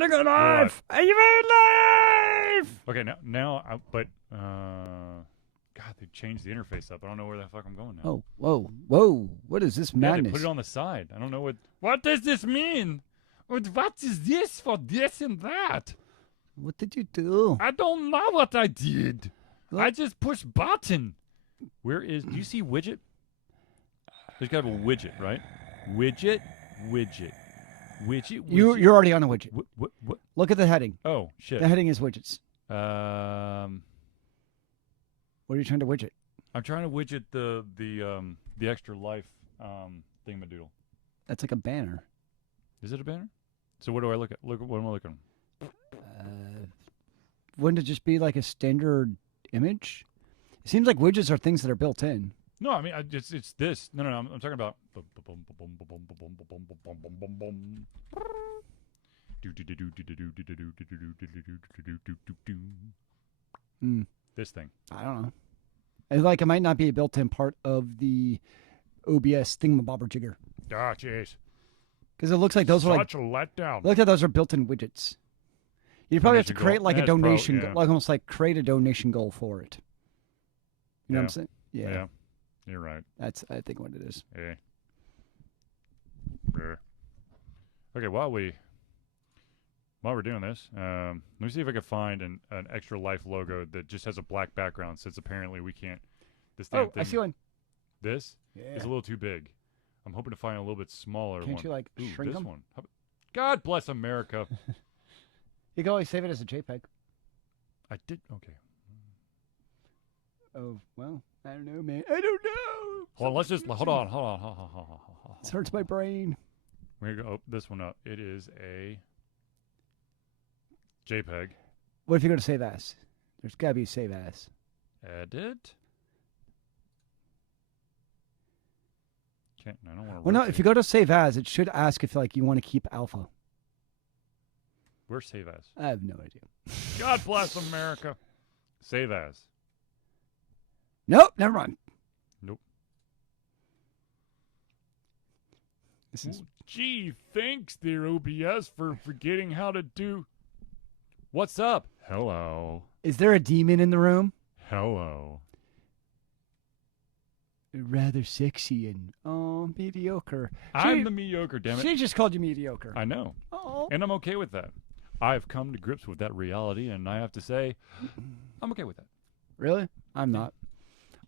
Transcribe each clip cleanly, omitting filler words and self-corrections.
running alive. Are you alive? Okay, God, they changed the interface up. I don't know where the fuck I'm going now. Oh, whoa. What is this Yeah, madness? they put it on the side. I don't know what. What does this mean? What is this for this and that? What did you do? I don't know what I did. What? I just pushed button. Where is? Do you see widget? There's got to be a widget, right? Widget. You're already on a widget. What? Look at the heading. Oh shit. The heading is widgets. What are you trying to widget? I'm trying to widget the extra life thingamadoodle. That's like a banner. Is it a banner? So what do I look at? What am I looking at? Wouldn't it just be like a standard image? It seems like widgets are things that are built in. No, I mean it's this. No, I'm talking about. This thing. I don't know. It's like it might not be a built-in part of the OBS thingamabobber-jigger. Ah, jeez. Because it looks like those are like such a letdown. Look at those are built-in widgets. You probably have to create like a donation, like almost like create a donation goal for it. You know what I'm saying? Yeah. You're right. That's I think what it is. Yeah. Okay, while we're doing this, let me see if I can find an extra life logo that just has a black background, since apparently we can't. This damn thing, I see one. This is a little too big. I'm hoping to find a little bit smaller one. Can't you like shrink this them? one. God bless America. You can always save it as a JPEG. I did. Okay. Oh, well, I don't know, man. I don't know. Hold on, let's just hold on. This hurts my brain. We're gonna open this one up. It is a JPEG. What if you go to save as? There's got to be a save as. Edit. Can't. I don't want to. Well, no. If you go to save as, it should ask if like you want to keep alpha. Where's save as? I have no idea. God bless America. Save as. Nope. Never mind. Nope. This is. Gee, thanks, dear OBS, for forgetting how to do. What's up? Hello. Is there a demon in the room? Hello. Rather sexy and mediocre. I'm the mediocre, damn it. She just called you mediocre. I know. Oh. And I'm okay with that. I've come to grips with that reality, and I have to say, I'm okay with that. Really? I'm not.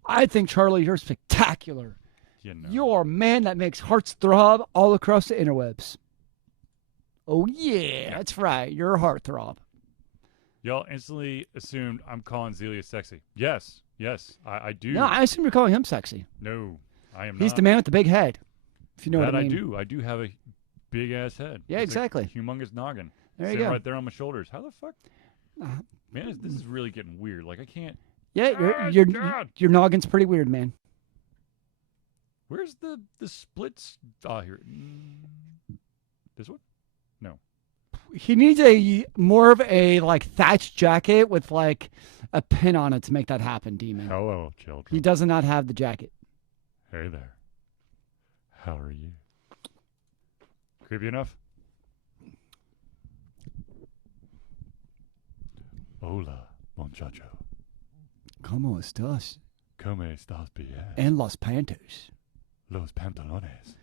I think, Charlie, you're spectacular. You know. You're a man that makes hearts throb all across the interwebs. Oh, yeah. That's right. You're a heartthrob. Y'all instantly assumed I'm calling Zelia sexy. Yes, I do. No, I assume you're calling him sexy. No, I am not. He's the man with the big head, if you know what I mean. I do have a big-ass head. Yeah, it's exactly. A humongous noggin. There you go. Right there on my shoulders. How the fuck? Man, this is really getting weird. Like, I can't. Yeah, your noggin's pretty weird, man. Where's the splits? Oh, here. This one? No. He needs a more of a like thatched jacket with like a pin on it to make that happen, Demon. Hello, children. He does not have the jacket. Hey there. How are you? Creepy enough? Hola, muchacho. ¿Cómo estás? ¿Cómo estás bien? En los pantos. Los pantalones.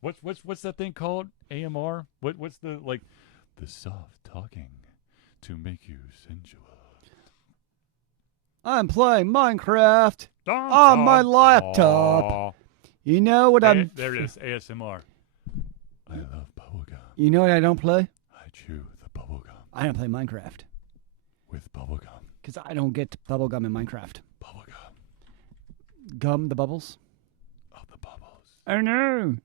What's that thing called? AMR? What's the like the soft talking to make you sensual? I'm playing Minecraft on my laptop. You know what I'm There it is, ASMR. I love bubblegum. You know what I don't play? I chew the bubblegum. I don't play Minecraft. With bubblegum. Because I don't get bubblegum in Minecraft. Bubblegum. Gum the bubbles? Oh, the bubbles. Oh no.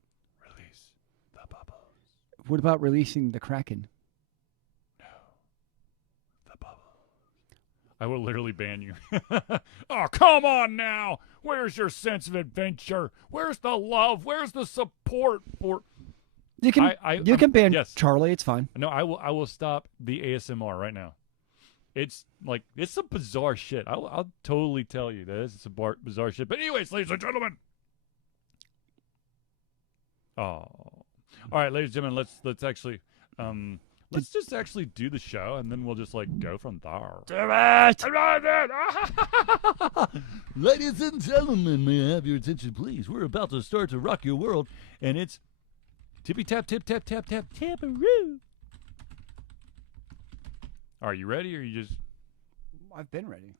Release the bubbles. What about releasing the Kraken? No. The bubbles. I will literally ban you. Oh, come on now. Where's your sense of adventure? Where's the love? Where's the support for... You can you can ban Charlie. It's fine. No, I will stop the ASMR right now. It's like it's some bizarre shit. I'll totally tell you that it's some bizarre shit. But anyways, ladies and gentlemen. Oh, all right, ladies and gentlemen. Let's actually. Let's just actually do the show, and then we'll just like go from there. Damn it! Ladies and gentlemen, may I have your attention, please? We're about to start to rock your world, and it's tippy tap, tip tap, tap tap, taparoo. Are you ready, or you just? I've been ready.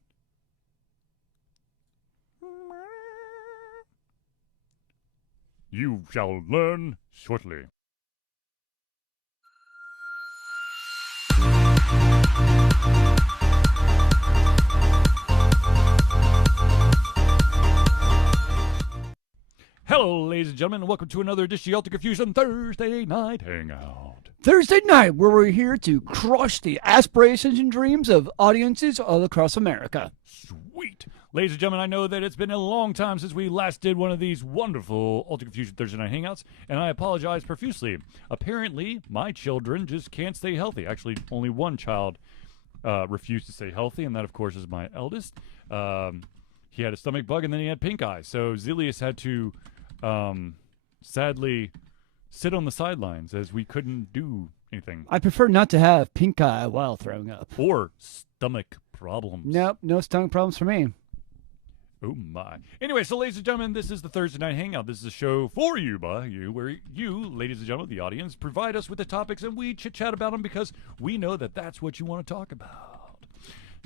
You shall learn shortly. Hello, ladies and gentlemen, and welcome to another edition of Ultra Confusion Thursday Night Hangout. Thursday night, where we're here to crush the aspirations and dreams of audiences all across America. Sweet. Ladies and gentlemen, I know that it's been a long time since we last did one of these wonderful Ultra Confusion Thursday Night Hangouts, and I apologize profusely. Apparently, my children just can't stay healthy. Actually, only one child refused to stay healthy, and that, of course, is my eldest. He had a stomach bug, and then he had pink eye. So Zilius had to, sadly, sit on the sidelines as we couldn't do anything. I prefer not to have pink eye while throwing up. Or stomach problems. Nope, no stomach problems for me. Oh, my. Anyway, so ladies and gentlemen, this is the Thursday Night Hangout. This is a show for you, by you, where you, ladies and gentlemen, the audience, provide us with the topics, and we chit-chat about them because we know that that's what you want to talk about.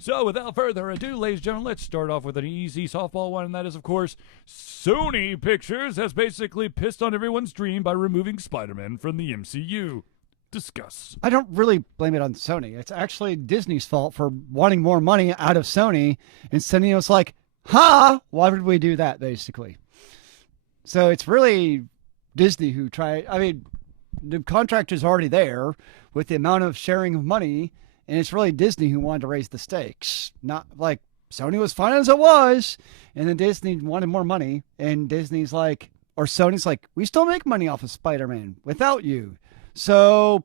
So, without further ado, ladies and gentlemen, let's start off with an easy softball one, and that is, of course, Sony Pictures has basically pissed on everyone's dream by removing Spider-Man from the MCU. Discuss. I don't really blame it on Sony. It's actually Disney's fault for wanting more money out of Sony, and Sony was like, why would we do that, basically? So it's really Disney who tried. I mean, the contract is already there with the amount of sharing of money, and it's really Disney who wanted to raise the stakes. Not like Sony was fine as it was, and then Disney wanted more money, and Disney's like, or Sony's like, we still make money off of Spider-Man without you. So,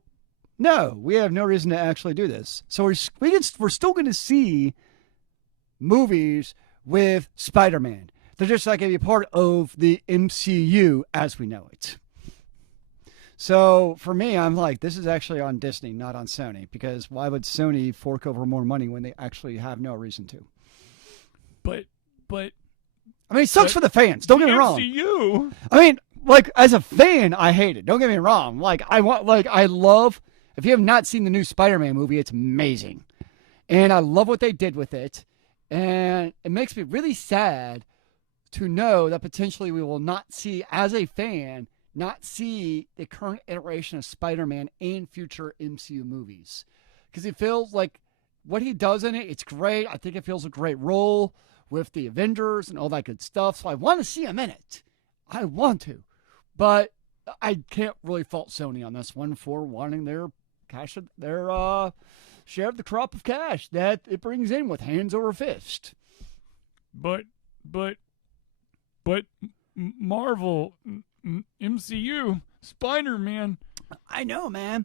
no, we have no reason to actually do this. So we're still going to see movies with Spider-Man. They're just not going to be part of the MCU as we know it. So for me, I'm like, this is actually on Disney, not on Sony, because why would Sony fork over more money when they actually have no reason to? But I mean, it sucks for the fans. Don't get me wrong. MCU. I mean, like, as a fan, I hate it. Don't get me wrong. Like, I love, if you have not seen the new Spider-Man movie, it's amazing. And I love what they did with it. And it makes me really sad to know that potentially we will not see, as a fan, not see the current iteration of Spider-Man in future MCU movies. Because it feels like what he does in it, it's great. I think it feels a great role with the Avengers and all that good stuff. So I want to see him in it. I want to. But I can't really fault Sony on this one for wanting their cash, their share of the crop of cash that it brings in with hands over fist. But Marvel, MCU, Spider-Man. I know, man.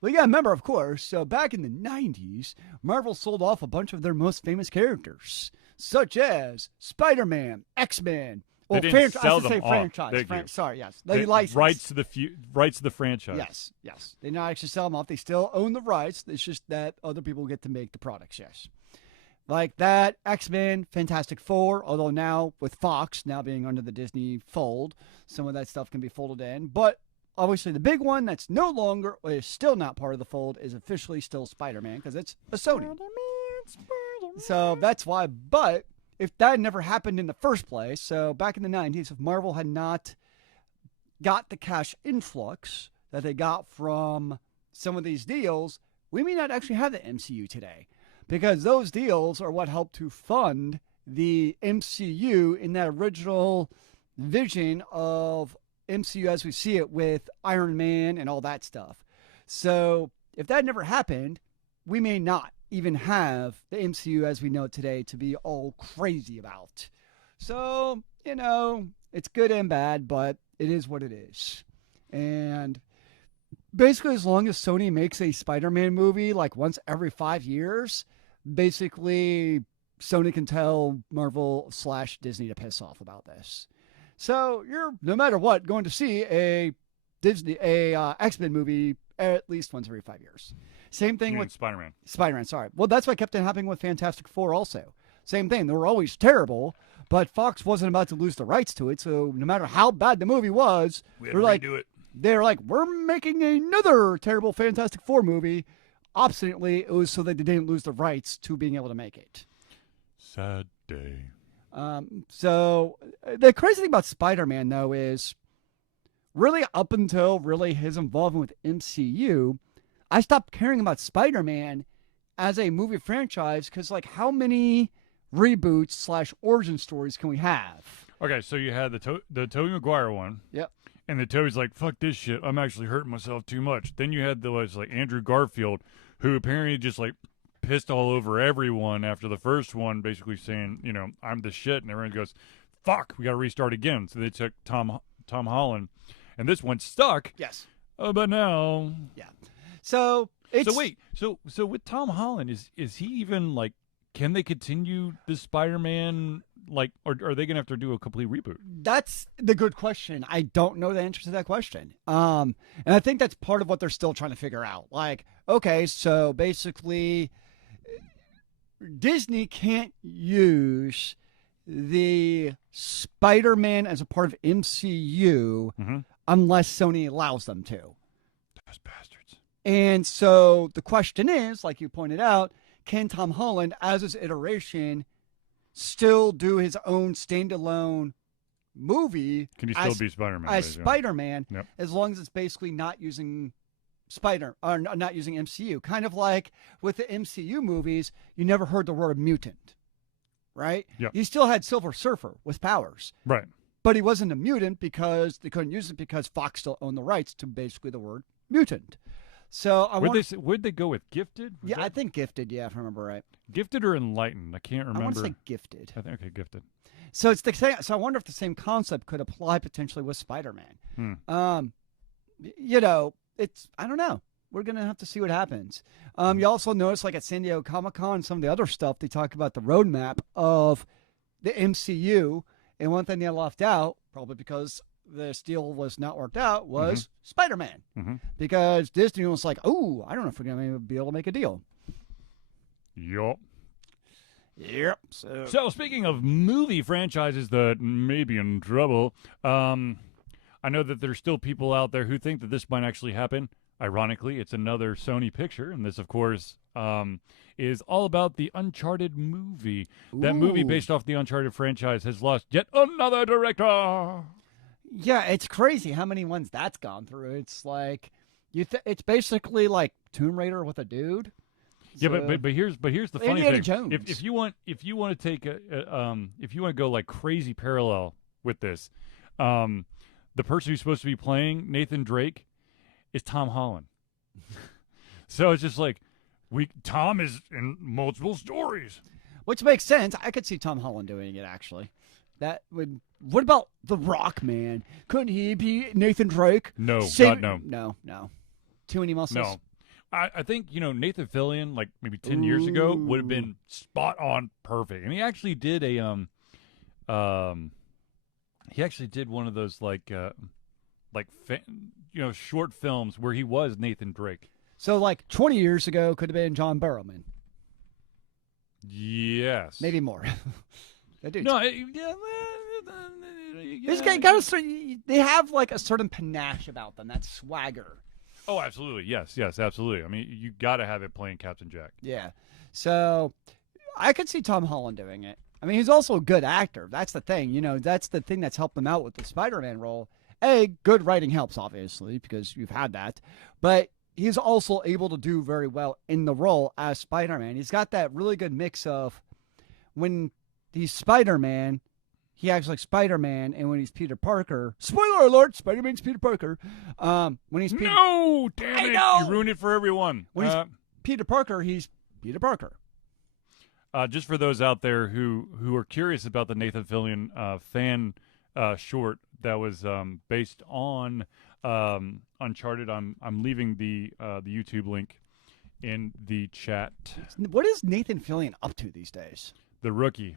Well, you gotta remember, of course, so back in the 90s, Marvel sold off a bunch of their most famous characters, such as Spider-Man, X-Men. Well, they didn't sell them franchise. Sorry, yes. They licensed. Rights to the franchise. Yes. They not actually sell them off. They still own the rights. It's just that other people get to make the products, yes. Like that, X-Men, Fantastic Four, although now with Fox now being under the Disney fold, some of that stuff can be folded in. But obviously the big one that's no longer, or is still not part of the fold, is officially still Spider-Man because it's a Sony. Spider-Man. So that's why, but if that had never happened in the first place, so back in the 90s, if Marvel had not got the cash influx that they got from some of these deals, we may not actually have the MCU today. Because those deals are what helped to fund the MCU in that original vision of MCU as we see it with Iron Man and all that stuff. So if that never happened, we may not even have the MCU as we know it today to be all crazy about. So, it's good and bad, but it is what it is. And basically, as long as Sony makes a Spider-Man movie like once every 5 years, basically Sony can tell Marvel/Disney to piss off about this. So you're, no matter what, going to see a X-Men movie at least once every 5 years. Same thing with Spider-Man. Spider-Man. Sorry. Well, that's what kept happening with Fantastic Four. Also, same thing. They were always terrible, but Fox wasn't about to lose the rights to it. So no matter how bad the movie was, We had to redo it. they're like, we're making another terrible Fantastic Four movie. Obstinately, it was so that they didn't lose the rights to being able to make it. Sad day. So the crazy thing about Spider-Man, though, is really up until really his involvement with MCU, I stopped caring about Spider-Man as a movie franchise because, like, how many reboots / origin stories can we have? Okay, so you had the Tobey Maguire one. Yep. And the Toby's like, fuck this shit. I'm actually hurting myself too much. Then you had like Andrew Garfield, who apparently just like pissed all over everyone after the first one, basically saying, you know, I'm the shit. And everyone goes, fuck, we got to restart again. So they took Tom Holland. And this one stuck. Yes. But now. Yeah. So it's. So wait. So with Tom Holland, is he even like, can they continue the Spider-Man? Like, or are they going to have to do a complete reboot? That's the good question. I don't know the answer to that question. And I think that's part of what they're still trying to figure out. Like, okay, so basically, Disney can't use the Spider-Man as a part of MCU unless Sony allows them to. Those bastards. And so the question is, like you pointed out, can Tom Holland, as his iteration, still do his own standalone movie? Can he still be Spider-Man? As Spider-Man, Yep. as long as it's basically not using not using MCU. Kind of like with the MCU movies, you never heard the word mutant, right? Yep. You still had Silver Surfer with powers, Right. but he wasn't a mutant because they couldn't use it because Fox still owned the rights to basically the word mutant. So Would they go with Gifted? Was yeah, I that think Gifted. Yeah, if I remember right. Gifted or Enlightened? I can't remember. I want to say Gifted. I think okay, Gifted. So it's the same. So I wonder if the same concept could apply potentially with Spider-Man. You know, it's I don't know. We're gonna have to see what happens. You also notice, like at San Diego Comic-Con and some of the other stuff, they talk about the roadmap of the MCU, and one thing they left out, probably because the deal was not worked out, was Spider-Man, because Disney was like, "Oh, I don't know if we're gonna be able to make a deal." Yup. Yep. So speaking of movie franchises that may be in trouble, I know that there's still people out there who think that this might actually happen. Ironically, it's another Sony picture, and this, of course, is all about the Uncharted movie. That movie based off the Uncharted franchise has lost yet another director. Yeah, it's crazy how many ones that's gone through. It's like it's basically like Tomb Raider with a dude. Yeah, but here's the funny Indiana thing. Jones. If you want to take if you want to go like crazy parallel with this, the person who's supposed to be playing Nathan Drake is Tom Holland. So it's just like Tom is in multiple stories. Which makes sense. I could see Tom Holland doing it, actually. That would. What about The Rock, man? Couldn't he be Nathan Drake? No, God, no. No. Too many muscles? No. I think, Nathan Fillion, like maybe 10 years ago, would have been spot on perfect. And he actually did one of those short films where he was Nathan Drake. So, like, 20 years ago could have been John Barrowman. Yes. Maybe more. That dude's No, This guy got they have like a certain panache about them, that swagger. Oh, absolutely. Yes, absolutely. I mean, you got to have it playing Captain Jack. Yeah. So I could see Tom Holland doing it. I mean, he's also a good actor. That's the thing. That's the thing that's helped him out with the Spider-Man role. Good writing helps, obviously, because you've had that. But he's also able to do very well in the role as Spider-Man. He's got that really good mix of when he's Spider-Man, he acts like Spider-Man, and when he's Peter Parker, spoiler alert, Spider-Man's Peter Parker. When he's No, damn I it! know! You ruined it for everyone. When he's Peter Parker, he's Peter Parker. Just for those out there who are curious about the Nathan Fillion fan short that was based on Uncharted, I'm leaving the YouTube link in the chat. What is Nathan Fillion up to these days? The Rookie.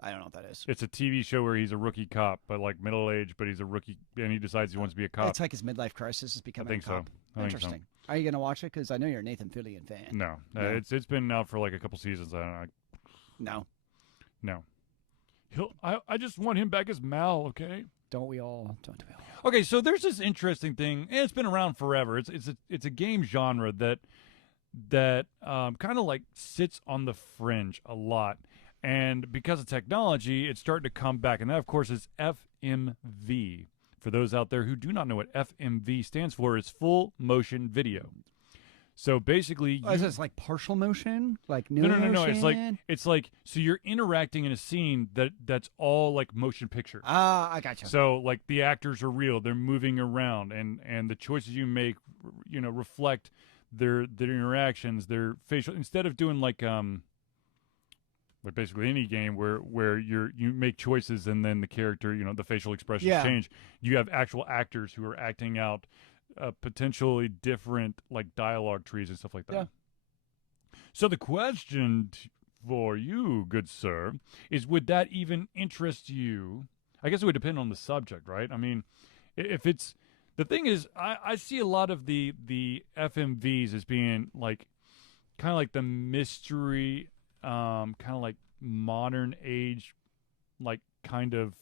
I don't know what that is. It's a TV show where he's a rookie cop, but like middle aged, but he's a rookie, and he decides he wants to be a cop. It's like his midlife crisis is I becoming think a cop. so. I think so. Interesting. Are you gonna watch it? Because I know you're a Nathan Fillion fan. No, No. it's been out for like a couple seasons. No, No, I just want him back as Mal. Okay. don't we all? Don't we all? Okay, so there's this interesting thing, and it's been around forever. It's a game genre that kind of like sits on the fringe a lot, and because of technology, it's starting to come back. And that, of course, is FMV. For those out there who do not know what FMV stands for, it's full motion video. So basically, Is this like partial motion? Like no. motion? It's like so you're interacting in a scene that's all like motion picture. Ah, I gotcha. So like the actors are real, they're moving around, and the choices you make, reflect their interactions, their facial. Instead of doing like basically any game where you make choices and then the character, the facial expressions Yeah. change. You have actual actors who are acting out potentially different like dialogue trees and stuff like that. Yeah. So the question for you, good sir, is would that even interest you? I guess it would depend on the subject, right? I mean, if it's the thing is, I see a lot of the FMVs as being like kind of like the mystery, kind of like modern age, like kind of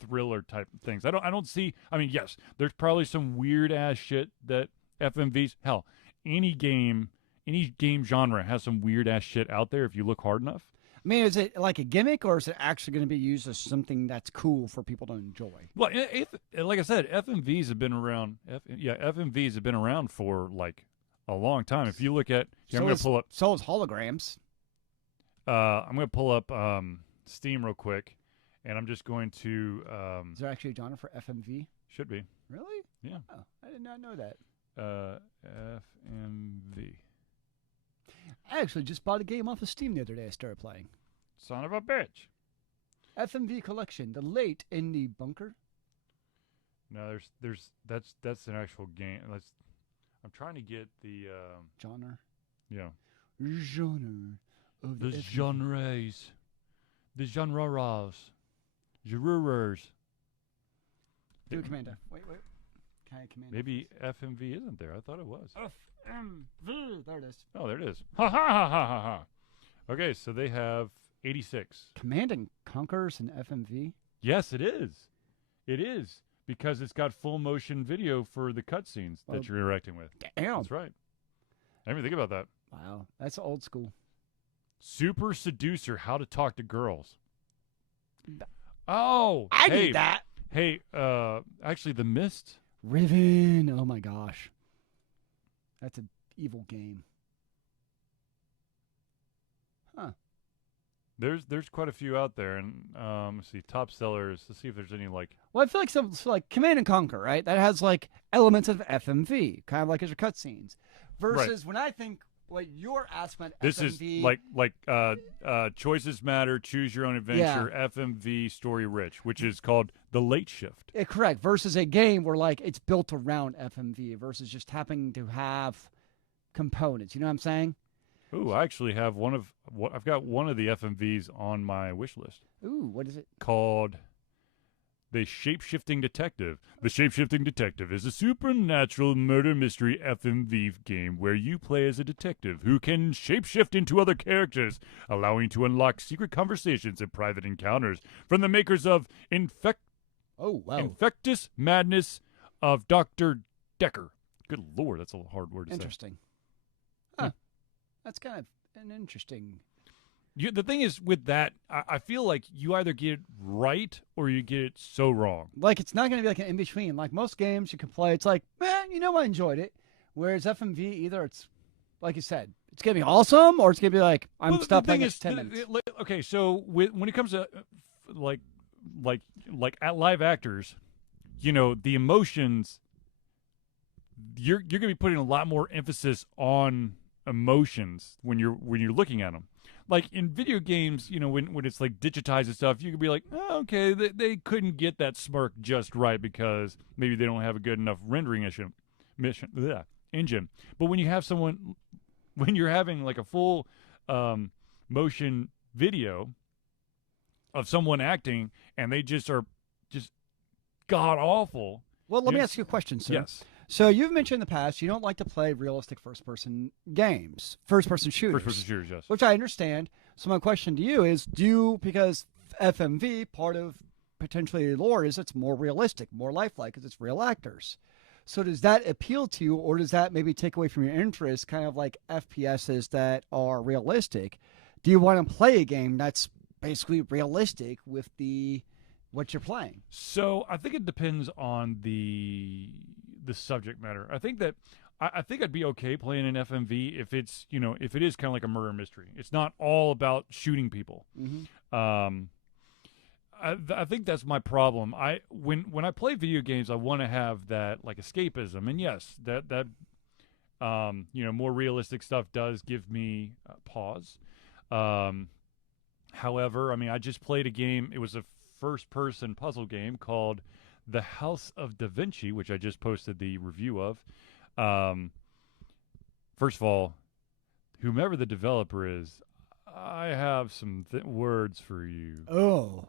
thriller type things. I don't see. I mean, yes, there's probably some weird ass shit that FMVs. Hell, any game genre has some weird ass shit out there if you look hard enough. I mean, is it like a gimmick, or is it actually going to be used as something that's cool for people to enjoy? Well, like I said, FMVs have been around. FMVs have been around for like a long time. If you look at, here, I'm going to pull up. So is holograms. I'm going to pull up Steam real quick, and I'm just going to. Is there actually a genre for FMV? Should be. Really? Yeah. Oh, I did not know that. FMV. I actually just bought a game off of Steam the other day. I started playing Son of a bitch. FMV Collection: The Late in the Bunker. No, that's an actual game. I'm trying to get the Genre. yeah. Genre of The FMV. genres. The genres. Genres. Do a command F. Wait. Can I command F? Maybe FMV isn't there. I thought it was. FMV. There it is. Oh, there it is. Ha ha ha ha ha ha. Okay, so they have 86. Command and Conquer's an FMV. Yes, it is. It is because it's got full motion video for the cutscenes Well, that you're interacting with. Damn. That's right. I didn't even think about that. Wow, that's old school. Super Seducer: How to Talk to Girls. Oh, I hey, need that. Hey, actually, The Mist. Riven. Oh my gosh, that's an evil game. Huh. There's quite a few out there, and let's see, top sellers. Let's see if there's any like. Well, I feel like some so like Command and Conquer, right? That has like elements of FMV, kind of like as your cutscenes. Versus when I think what you're asking about This FMV, is like Choices Matter, Choose Your Own Adventure, FMV Story Rich, which is called The Late Shift. correct. Versus a game where like it's built around FMV versus just happening to have components. You know what I'm saying? Ooh, I actually have I've got one of the FMVs on my wish list Ooh, what is it? called The Shape-Shifting Detective. The Shape-Shifting Detective is a supernatural murder mystery FMV game where you play as a detective who can shapeshift into other characters, allowing you to unlock secret conversations and private encounters from the makers of Oh, wow. Infectus Madness of Dr. Decker. Good Lord, that's a hard word to say. Interesting. Huh. That's kind of an interesting. The thing is with that, I feel like you either get it right or you get it so wrong. Like, it's not going to be like an in between. Like most games you can play, it's like, man, I enjoyed it. Whereas FMV, either it's, like you said, it's going to be awesome or it's going to be like, I'm Well, stopped the thing playing is, it 10 minutes. okay, so when it comes to like at live actors, the emotions, you're going to be putting a lot more emphasis on emotions when you're looking at them. Like in video games, when it's like digitized and stuff, you could be like, oh, okay, they couldn't get that smirk just right because maybe they don't have a good enough rendering engine. But when you have when you're having like a full motion video, of someone acting and they just are just god awful. Well, let me Yes. ask you a question, sir. Yes. So you've mentioned in the past you don't like to play realistic first-person games, first-person shooters. First person shooters, yes. Which I understand. So my question to you is, because FMV, part of potentially the lore is it's more realistic, more lifelike, because it's real actors. So does that appeal to you, or does that maybe take away from your interest, kind of like FPSs that are realistic? Do you want to play a game that's basically realistic with what you're playing? So I think it depends on the subject matter. I think that I think I'd be okay playing an FMV if it's if it is kind of like a murder mystery. It's not all about shooting people. Mm-hmm. I think that's my problem. When I play video games, I want to have that like escapism, and yes, that more realistic stuff does give me pause. However, I mean, I just played a game. It was a first-person puzzle game called The House of Da Vinci, which I just posted the review of. First of all, whomever the developer is, I have some words for you. Oh,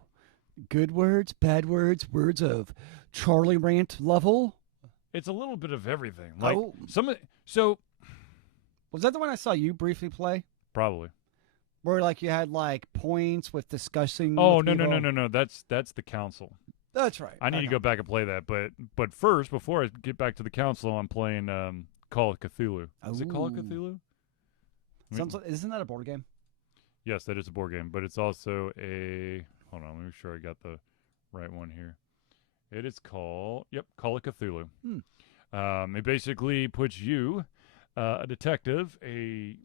good words, bad words, words of Charlie Rant level. It's a little bit of everything. Like Oh. so Was that the one I saw you briefly play? probably. Where like you had like points with discussing. Oh with no people? no. That's the council. That's right. I need to know. go back and play that, but first, before I get back to the council, I'm playing Call of Cthulhu. Is it Call of Ooh. Cthulhu? Sounds like, isn't that a board game? Yes, that is a board game, but it's also a. Hold on, let me make sure I got the right one here. It is called Call of Cthulhu. It basically puts you, a detective, a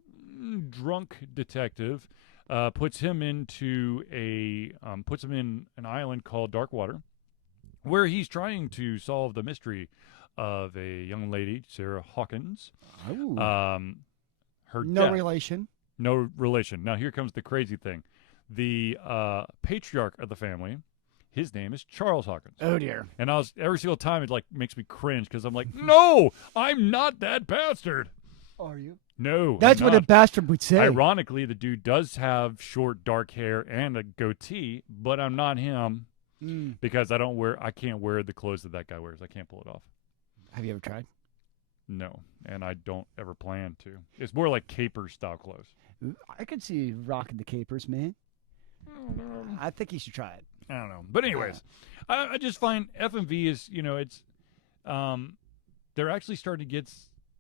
drunk detective, puts him into puts him in an island called Darkwater, where he's trying to solve the mystery of a young lady, Sarah Hawkins. Ooh. Her No death. relation. No relation. Now here comes the crazy thing. The patriarch of the family, his name is Charles Hawkins. Oh dear. And every single time it like makes me cringe because I'm like, no, I'm not that bastard. Are you? No, That's I'm what a not. bastard would say. Ironically, the dude does have short, dark hair and a goatee, but I'm not him because I can't wear the clothes that guy wears. I can't pull it off. Have you ever tried? No, and I don't ever plan to. It's more like caper style clothes. I could see you rocking the capers, man. I think you should try it. I don't know. But anyways, I just find FMV is, it's they're actually starting to get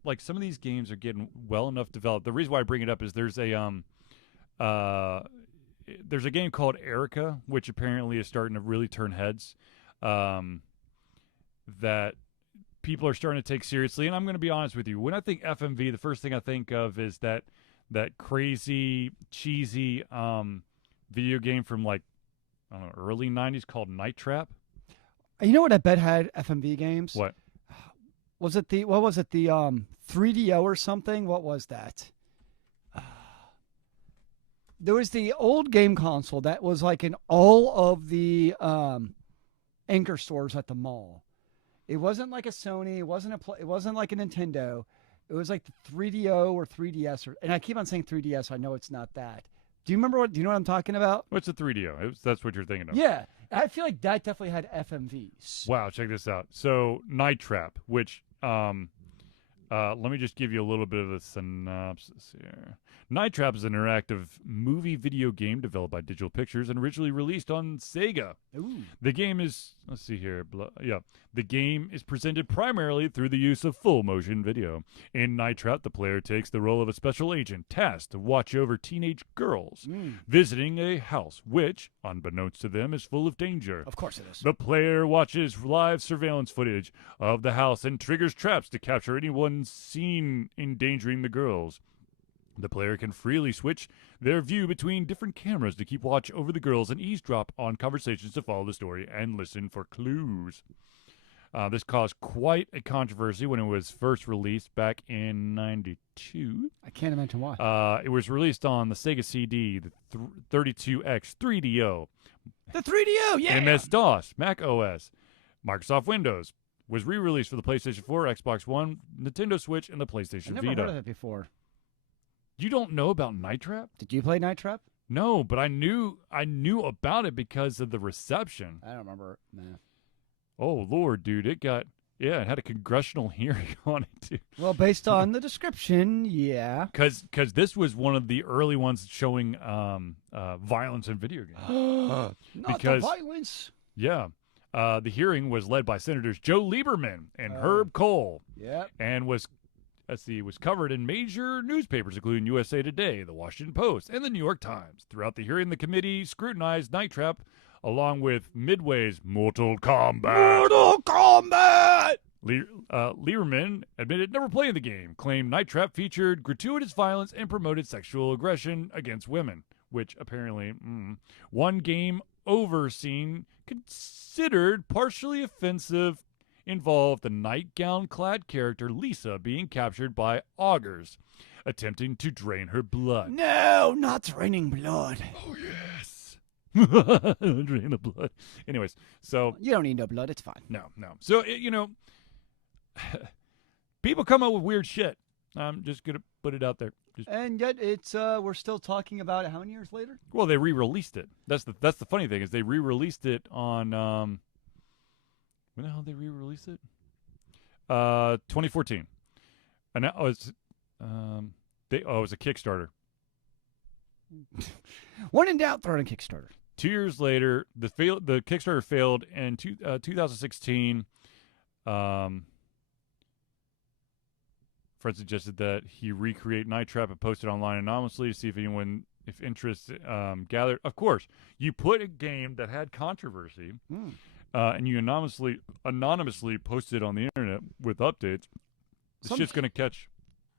like some of these games are getting well enough developed. The reason why I bring it up is there's a game called Erica, which apparently is starting to really turn heads. That people are starting to take seriously. And I'm going to be honest with you. When I think FMV, the first thing I think of is that crazy, cheesy video game from like, I don't know, early 90s called Night Trap. You know what I bet had FMV games? What? Was it the 3DO or something? What was that? There was the old game console that was like in all of the anchor stores at the mall. It wasn't like a Sony. It wasn't it wasn't like a Nintendo. It was like the 3DO or 3DS, and I keep on saying 3DS. I know it's not that. Do you remember do you know what I'm talking about? What's a 3DO? That's what you're thinking of. Yeah, I feel like that definitely had FMVs. Wow, check this out. So Night Trap, which let me just give you a little bit of a synopsis here. Night Trap is an interactive movie video game developed by Digital Pictures and originally released on Sega. Ooh. The game is, let's see here, the game is presented primarily through the use of full motion video. In Night Trap, the player takes the role of a special agent tasked to watch over teenage girls visiting a house which, unbeknownst to them, is full of danger. Of course it is. The player watches live surveillance footage of the house and triggers traps to capture anyone seen endangering the girls. The player can freely switch their view between different cameras to keep watch over the girls and eavesdrop on conversations to follow the story and listen for clues. This caused quite a controversy when it was first released back in '92. I can't imagine why. It was released on the Sega CD, the 32X 3DO, The 3DO, yeah. MS-DOS, Mac OS, Microsoft Windows. Was re-released for the PlayStation 4, Xbox One, Nintendo Switch, and the PlayStation I've never Vita. heard of it before. You don't know about Night Trap? Did you play Night Trap? No, but I knew about it because of the reception. I don't remember. Nah. Oh Lord, dude, it had a congressional hearing on it too. Well, based on the description, yeah. Because this was one of the early ones showing violence in video games. Not Because- the violence. Yeah. The hearing was led by Senators Joe Lieberman and Herb Kohl, Yep. and was covered in major newspapers, including USA Today, The Washington Post, and The New York Times. Throughout the hearing, the committee scrutinized Night Trap along with Midway's Mortal Kombat. Mortal Kombat! Lieberman admitted never playing the game, claimed Night Trap featured gratuitous violence and promoted sexual aggression against women, which apparently one game over scene considered partially offensive involved the nightgown-clad character Lisa being captured by augurs, attempting to drain her blood. No, not draining blood. Oh, yes. Drain the blood. Anyways, so You don't need no blood. It's fine. no. So, people come up with weird shit. I'm just going to put it out there. And yet, it's we're still talking about it how many years later? Well, they re-released it. That's the funny thing is they re-released it on when the hell did they re-release it? 2014. And that was it was a Kickstarter. When in doubt, throw it on Kickstarter. 2 years later, the Kickstarter failed in 2016. Fred suggested that he recreate Night Trap and post it online anonymously to see if interest gathered. Of course, you put a game that had controversy, and you anonymously post it on the internet with updates. This shit's gonna catch.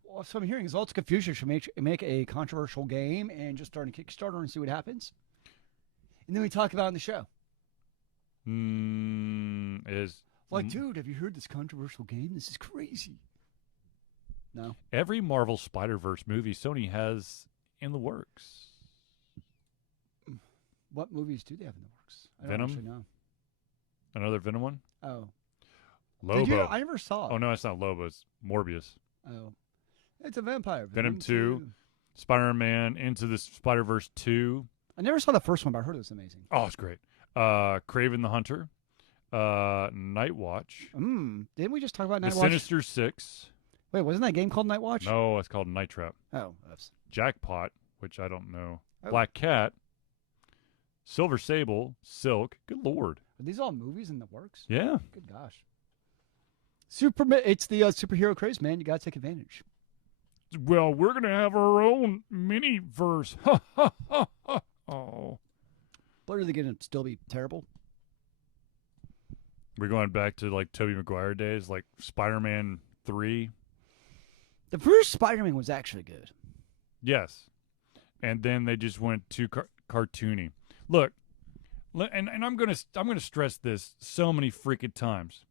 Well, so I'm hearing is Ultra Confusion should make a controversial game and just start a Kickstarter and see what happens. And then we talk about it on the show. Dude, have you heard this controversial game? This is crazy. No. Every Marvel Spider-Verse movie Sony has in the works. What movies do they have in the works? I don't Venom? actually know. Another Venom one? Oh. Lobo. Did you? I never saw it. Oh, no, it's not Lobo. It's Morbius. Oh. It's a vampire. Venom 2. Spider-Man Into the Spider-Verse 2. I never saw the first one, but I heard it was amazing. Oh, it's great. Kraven the Hunter. Night Watch. Didn't we just talk about The Night Watch? Sinister Six. Wait, wasn't that game called Night Watch? No, it's called Night Trap. Oh, that's... Jackpot, which I don't know. Oh. Black Cat. Silver Sable. Silk. Good Lord. Are these all movies in the works? Yeah. Good gosh. It's the superhero craze, man. You got to take advantage. Well, we're going to have our own mini-verse. Ha, ha, ha, ha. Oh. But are they going to still be terrible? We're going back to like Tobey Maguire days, like Spider-Man 3. The first Spider-Man was actually good. Yes. And then they just went too cartoony. Look, and I'm going to stress this so many freaking times.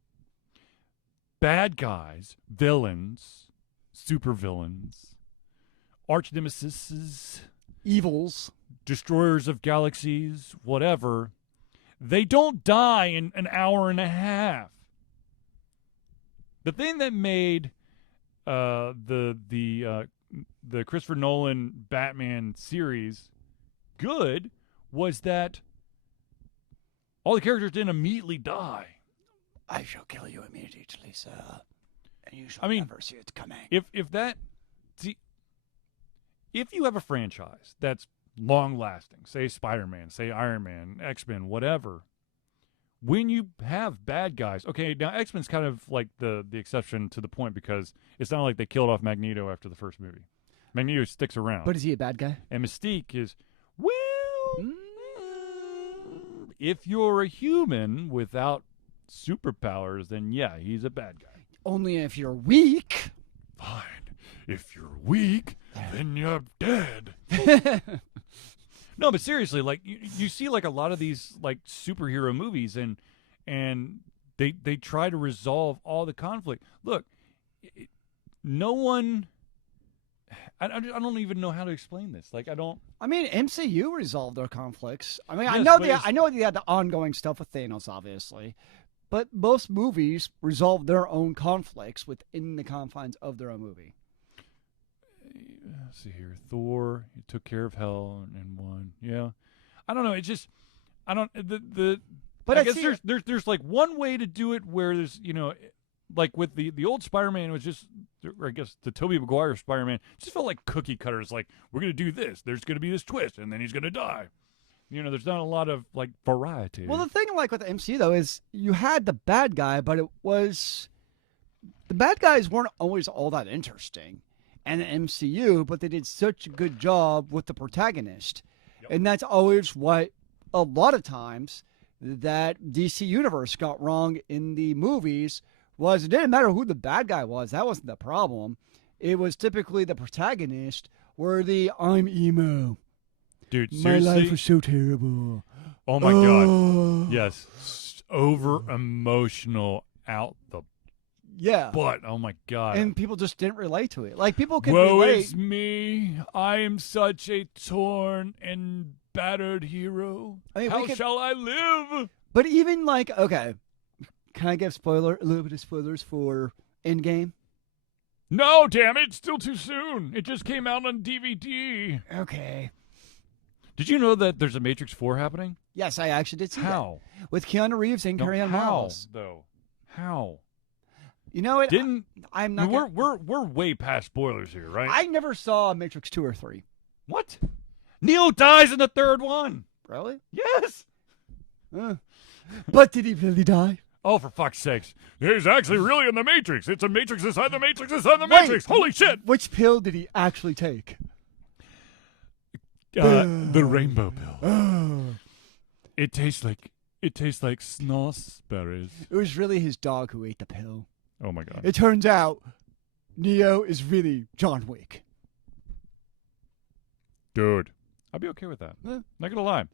Bad guys, villains, supervillains, arch nemesis, Evils. destroyers of galaxies, whatever, they don't die in an hour and a half. The thing that made the Christopher Nolan Batman series good was that all the characters didn't immediately die. I shall kill you immediately, sir. And you shall never see it coming. If you have a franchise that's long lasting, say Spider-Man, say Iron Man, X-Men, whatever, when you have bad guys, okay, now X-Men's kind of like the exception to the point because it's not like they killed off Magneto after the first movie. Magneto sticks around. But is he a bad guy? And Mystique is, if you're a human without superpowers, then yeah, he's a bad guy. Only if you're weak. Fine. If you're weak, then you're dead. No, but seriously, like you see like a lot of these like superhero movies and they try to resolve all the conflict. Look, no one I don't even know how to explain this. Like I mean, MCU resolved their conflicts. I mean, Yes, I know but I know they had the ongoing stuff with Thanos, obviously, but most movies resolve their own conflicts within the confines of their own movie. let's see here. Thor, he took care of hell and won. Yeah, I don't know. It's just I don't the. But I I guess see there's like one way to do it where there's like with the old Spider-Man, it was just, or I guess the Tobey Maguire Spider-Man just felt like cookie cutters. Like, we're gonna do this. There's gonna be this twist, and then he's gonna die. There's not a lot of like variety. Well, the thing like with the MCU though is you had the bad guy, but the bad guys weren't always all that interesting, and the MCU, but they did such a good job with the protagonist, and that's always what a lot of times that DC Universe got wrong in the movies was it didn't matter who the bad guy was. That wasn't the problem. It was typically the protagonist were the I'm emo. Dude, My seriously? life was so terrible. Oh my god. Yes. Over emotional out the Yeah. butt. Oh my god. And people just didn't relate to it. Like people could Woe relate. is me. I am such a torn and battered hero. I mean, How shall I live? But even like, okay, can I give a little bit of spoilers for Endgame? No, damn it. It's still too soon. It just came out on DVD. Okay. Did you know that there's a Matrix 4 happening? Yes, I actually did see How? that. With Keanu Reeves and No, Carrie Ann how, Moss. though? How? You know what? Didn't I'm I not. mean, we're way past spoilers here, right? I never saw Matrix 2 or 3. What? Neo dies in the third one. Really? Yes. But did he really die? Oh, for fuck's sakes. He's actually really in the Matrix. It's a Matrix inside the Matrix inside the Wait. Matrix. Holy shit. Which pill did he actually take? The rainbow pill. It tastes like snozzberries. It was really his dog who ate the pill. Oh my god. It turns out Neo is really John Wick. Dude. I'd be okay with that. Eh. Not gonna lie.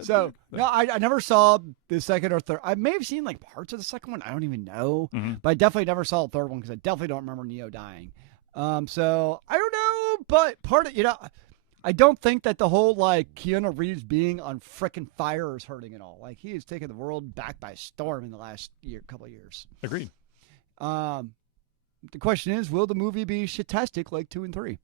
So, no, I never saw the second or third. I may have seen like parts of the second one. I don't even know. Mhm. But I definitely never saw the third one because I definitely don't remember Neo dying. So, I don't know. But part of, I don't think that the whole like Keanu Reeves being on frickin' fire is hurting at all. Like he has taken the world back by storm in the last couple of years. Agreed. The question is, will the movie be shitastic like 2 and 3?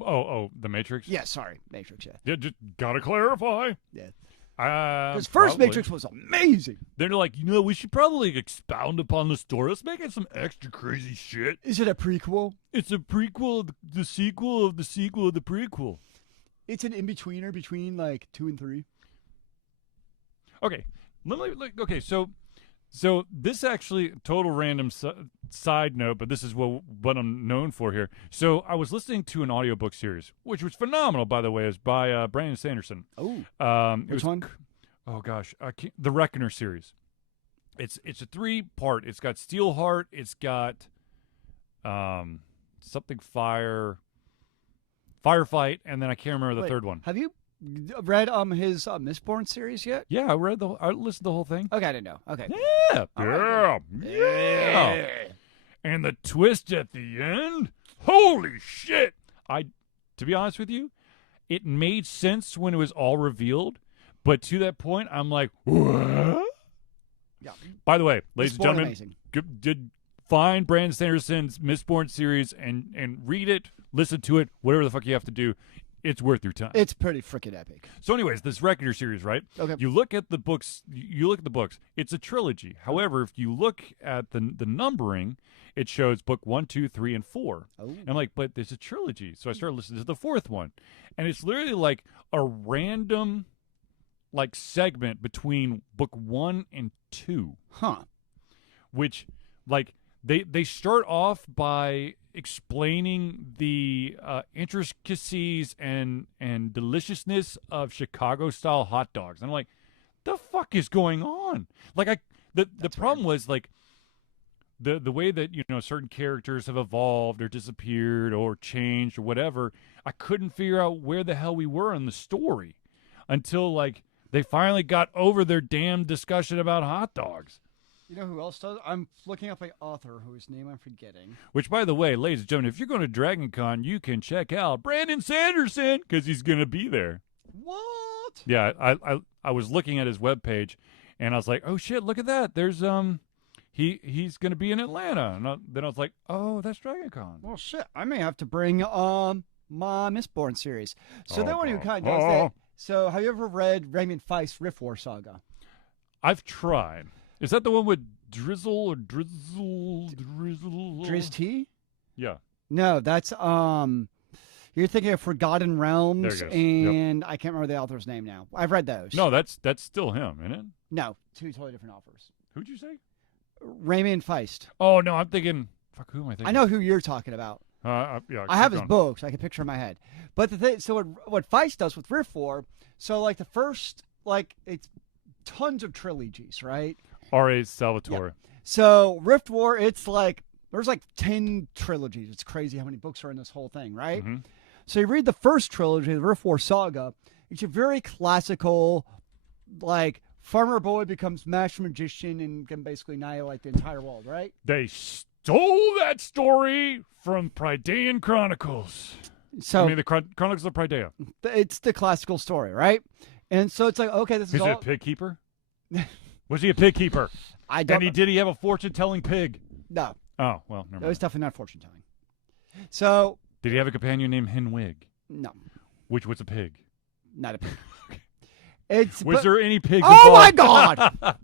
Oh, The Matrix? Yeah, sorry, Matrix. Yeah, Yeah, just gotta clarify. yeah. Because Because first Matrix was amazing. They're like, we should probably expound upon the story. Let's make it some extra crazy shit. Is it a prequel? It's a prequel, the sequel of the sequel of the prequel. It's an in-betweener between like 2 and 3. Okay, okay. So this actually total random side note, but this is what I'm known for here. So I was listening to an audiobook series, which was phenomenal, by the way. It's by Brandon Sanderson. Oh, which one? Oh gosh, the Reckoner series. It's a 3-part. It's got Steelheart. It's got something Firefight, and then I can't remember the Wait, third one. Have you read his Mistborn series yet? Yeah, I listened to the whole thing. Okay, I didn't know. Okay. Yeah, All right, yeah. And the twist at the end, holy shit! To be honest with you, it made sense when it was all revealed, but to that point, I'm like, what? Yeah. By the way, ladies and Mistborn, gentlemen, amazing. did find Brandon Sanderson's Mistborn series and read it, listen to it, whatever the fuck you have to do. It's worth your time. It's pretty freaking epic. So, anyways, this Reckoner series, right? Okay. You look at the books. You look at the books. It's a trilogy. However, if you look at the numbering, it shows book 1, 2, 3, and 4. Oh. And I'm like, but there's a trilogy. So I started listening to the fourth one, and it's literally like a random, like segment between book 1 and 2, Huh. which, like, they start off by explaining the intricacies and deliciousness of Chicago-style hot dogs. And I'm like, the fuck is going on? Like, the problem was, like, the way that, certain characters have evolved or disappeared or changed or whatever, I couldn't figure out where the hell we were in the story until, like, they finally got over their damn discussion about hot dogs. You know who else does? I'm looking up an author whose name I'm forgetting. Which, by the way, ladies and gentlemen, if you're going to Dragon Con, you can check out Brandon Sanderson because he's going to be there. What? Yeah, I was looking at his webpage, and I was like, oh, shit, look at that. There's he's going to be in Atlanta. And then I was like, oh, that's Dragon Con. Well, shit, I may have to bring my Mistborn series. So that one who kind of does Oh. that. So have you ever read Raymond Feist's Rift War saga? I've tried. Is that the one with Drizzle or Drizzle? Driz T? Yeah. No, that's you're thinking of Forgotten Realms, There it goes. Yep. and I can't remember the author's name now. I've read those. No, that's still him, isn't it? No, two totally different authors. Who'd you say? Raymond Feist. Oh no, I'm thinking. Fuck, who am I thinking? I know who you're talking about. Yeah. I have keep his going. books. I can picture in my head. But the thing, so what Feist does with Rift War, so like the first, like it's tons of trilogies, right? R.A. Salvatore. So Rift War, it's like there's like 10 trilogies. It's crazy how many books are in this whole thing, right? Mm-hmm. So you read the first trilogy, the Rift War saga. It's a very classical, like farmer boy becomes master magician and can basically annihilate the entire world, right? They stole that story from Prydaean Chronicles. So I mean, the Chronicles of Prydaea. it's the classical story, right? And so it's like, okay, this is Is he all. a pig keeper? Was he a pig keeper? I don't. Did he have a fortune-telling pig? No, Oh, well, never it was mind. definitely not fortune telling. So Did he have a companion named Henwig, no, which was a pig? not a pig. It's Was but- there any pigs Oh my involved? God!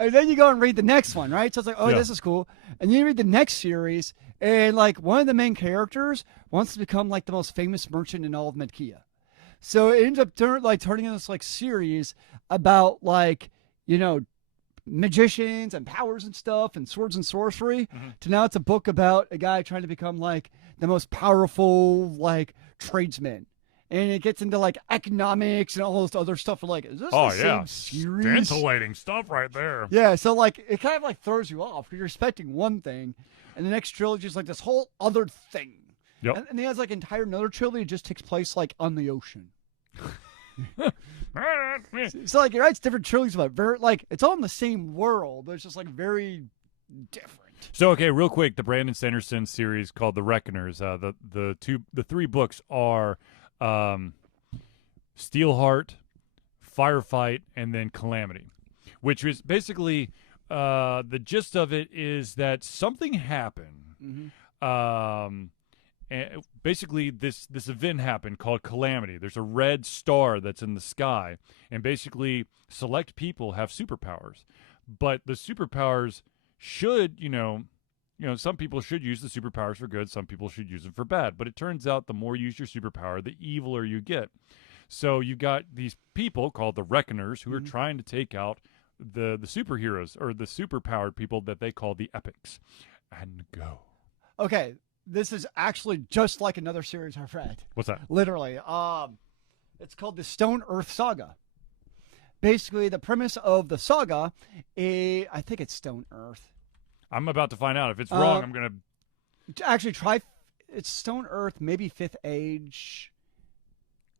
And then you go and read the next one, right? So it's like, oh, Yeah. this is cool. And then you read the next series, and like one of the main characters wants to become like the most famous merchant in all of Medkia. So it ends up turning into this like series about like, you know, magicians and powers and stuff and swords and sorcery. To now it's a book about a guy trying to become like the most powerful like tradesman. And it gets into like economics and all this other stuff. Like, is this Oh the yeah, same series? scintillating stuff right there. Yeah, so like it kind of like throws you off because you're expecting one thing, and the next trilogy is like this whole other thing. Yep. And he has like entire another trilogy that just takes place like on the ocean. So like he writes different trilogies about very like it's all in the same world, but it's just like very different. So okay, real quick, the Brandon Sanderson series called The Reckoners. The three books are Steelheart, Firefight, and then Calamity, which is basically the gist of it is that something happened. And basically, this event happened called Calamity. There's a red star that's in the sky, and basically, select people have superpowers, but the superpowers should, some people should use the superpowers for good. Some people should use them for bad. But it turns out the more you use your superpower, the eviler you get. So you got these people called the Reckoners who are trying to take out the superheroes or the superpowered people that they call the Epics. And go. Okay, this is actually just like another series I've read. What's that? Literally, it's called the Stone Earth Saga. Basically, the premise of the saga, I think it's Stone Earth. I'm about to find out. If it's wrong, I'm going to... Actually, try. It's Stone Earth, maybe Fifth Age.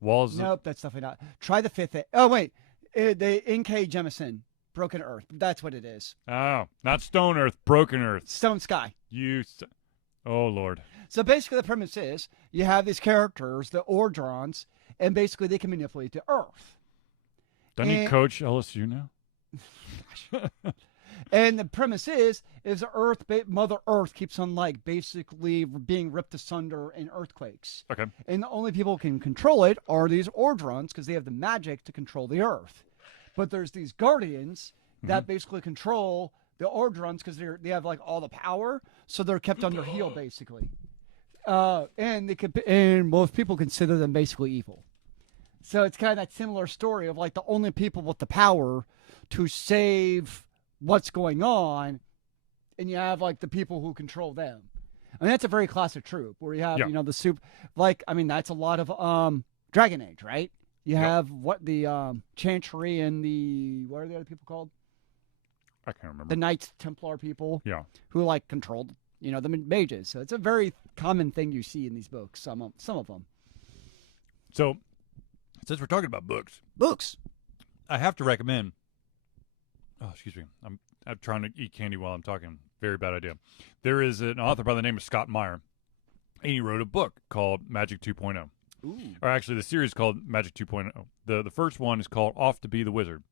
Walls... Nope, that's definitely not. Try the Fifth Age. Oh, wait. The N.K. Jemisin, Broken Earth. That's what it is. Oh, not Stone Earth, Broken Earth. Stone Sky. Oh, Lord. So basically, the premise is you have these characters, the Ordrons, and basically they can manipulate the Earth. Doesn't he coach LSU now? And the premise is Earth, Mother Earth keeps on like basically being ripped asunder in earthquakes. Okay. And the only people who can control it are these Ordrons because they have the magic to control the Earth. But there's these Guardians that basically control the Ordrons because they have like all the power, so they're kept under heel basically. And most people consider them basically evil. So it's kind of that similar story of like the only people with the power to save what's going on, and you have like the people who control them. I mean, that's a very classic trope where you have, the soup. Like, I mean, that's a lot of Dragon Age, right? You have what the Chantry and what are the other people called? I can't remember. The Knights Templar people. Yeah. Who like controlled, the mages. So it's a very common thing you see in these books. Some of them. So, since we're talking about books, I have to recommend. Oh, excuse me. I'm trying to eat candy while I'm talking. Very bad idea. There is an author by the name of Scott Meyer, and he wrote a book called Magic 2.0. Ooh. Or actually, the series is called Magic 2.0. The first one is called Off to Be the Wizard.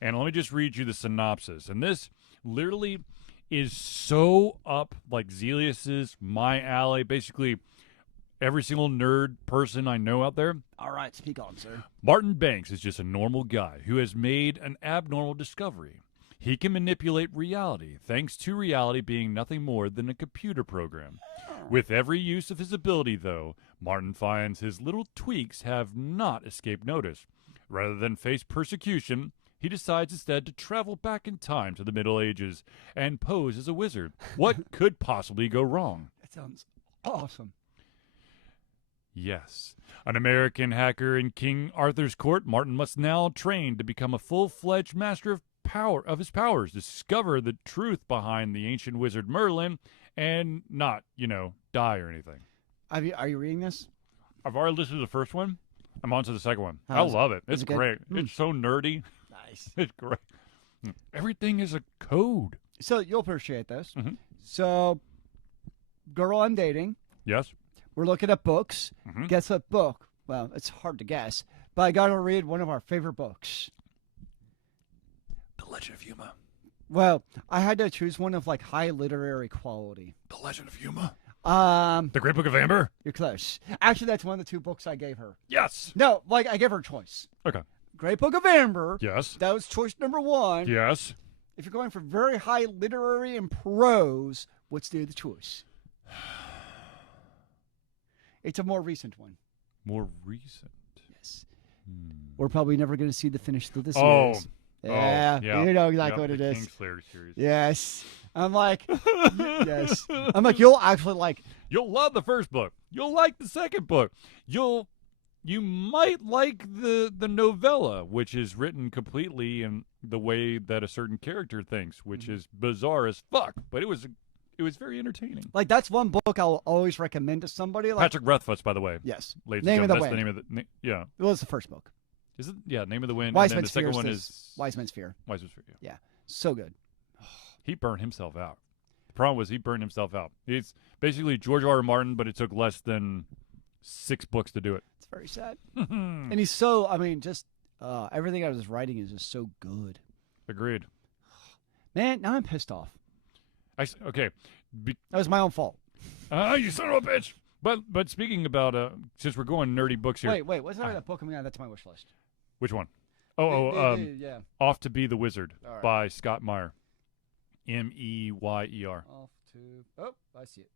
And let me just read you the synopsis. And this literally is so up like Zelius's, my alley, basically every single nerd person I know out there. All right, speak on, sir. Martin Banks is just a normal guy who has made an abnormal discovery. He can manipulate reality, thanks to reality being nothing more than a computer program. With every use of his ability, though, Martin finds his little tweaks have not escaped notice. Rather than face persecution, he decides instead to travel back in time to the Middle Ages and pose as a wizard. What could possibly go wrong? That sounds awesome. Yes. An American hacker in King Arthur's court, Martin must now train to become a full-fledged master of his powers, discover the truth behind the ancient wizard Merlin, and not, die or anything. Are you reading this? I've already listened to the first one. I'm on to the second one. I How's it? love it. Is It's it good? great. It's so nerdy. Nice. It's great. Everything is a code. So you'll appreciate this. Mhm. So, girl I'm dating, Yes? we're looking at books. Mhm. Guess what book? Well, it's hard to guess, but I got to read one of our favorite books. The Legend of Yuma. Well, I had to choose one of like high literary quality. The Legend of Yuma. The The Great Book of Amber? You're close. Actually, that's one of the two books I gave her. Yes. No, like I gave her a choice. Okay. Great Book of Amber. Yes. That was choice number one. Yes. If you're going for very high literary and prose, what's the other choice? It's a more recent one. More recent. Yes. We're probably never going to see the finish of the series. Yeah, yeah. you know exactly Yep, what it the is. Kingslayer series. Yes. I'm like, yes. I'm like, you'll actually like. You'll love the first book. You'll like the second book. You might like the novella, which is written completely in the way that a certain character thinks, which is bizarre as fuck. But it was very entertaining. Like, that's one book I'll always recommend to somebody. Like, Patrick Rothfuss, by the way. yes. Ladies Name and of the gentlemen, Wind. that's the name of the yeah. It was the first book. Is it? Yeah, Name of the Wind. Wise and then Man's the second Fear one is is Wise Man's Fear. Wise Man's Fear. Yeah. So good. He burned himself out. The problem was he burned himself out. It's basically George R. R. Martin, but it took less than 6 books to do it. It's very sad. And he's so, I mean, just everything out of his writing is just so good. Agreed. Man, now I'm pissed off. Okay. That was my own fault. You son of a bitch. But speaking about, since we're going nerdy books here. Wait, what's that book coming out? That's my wish list. Which one? Yeah. Off to Be the Wizard All right. by Scott Meyer. Meyer. Off to. Oh, I see it.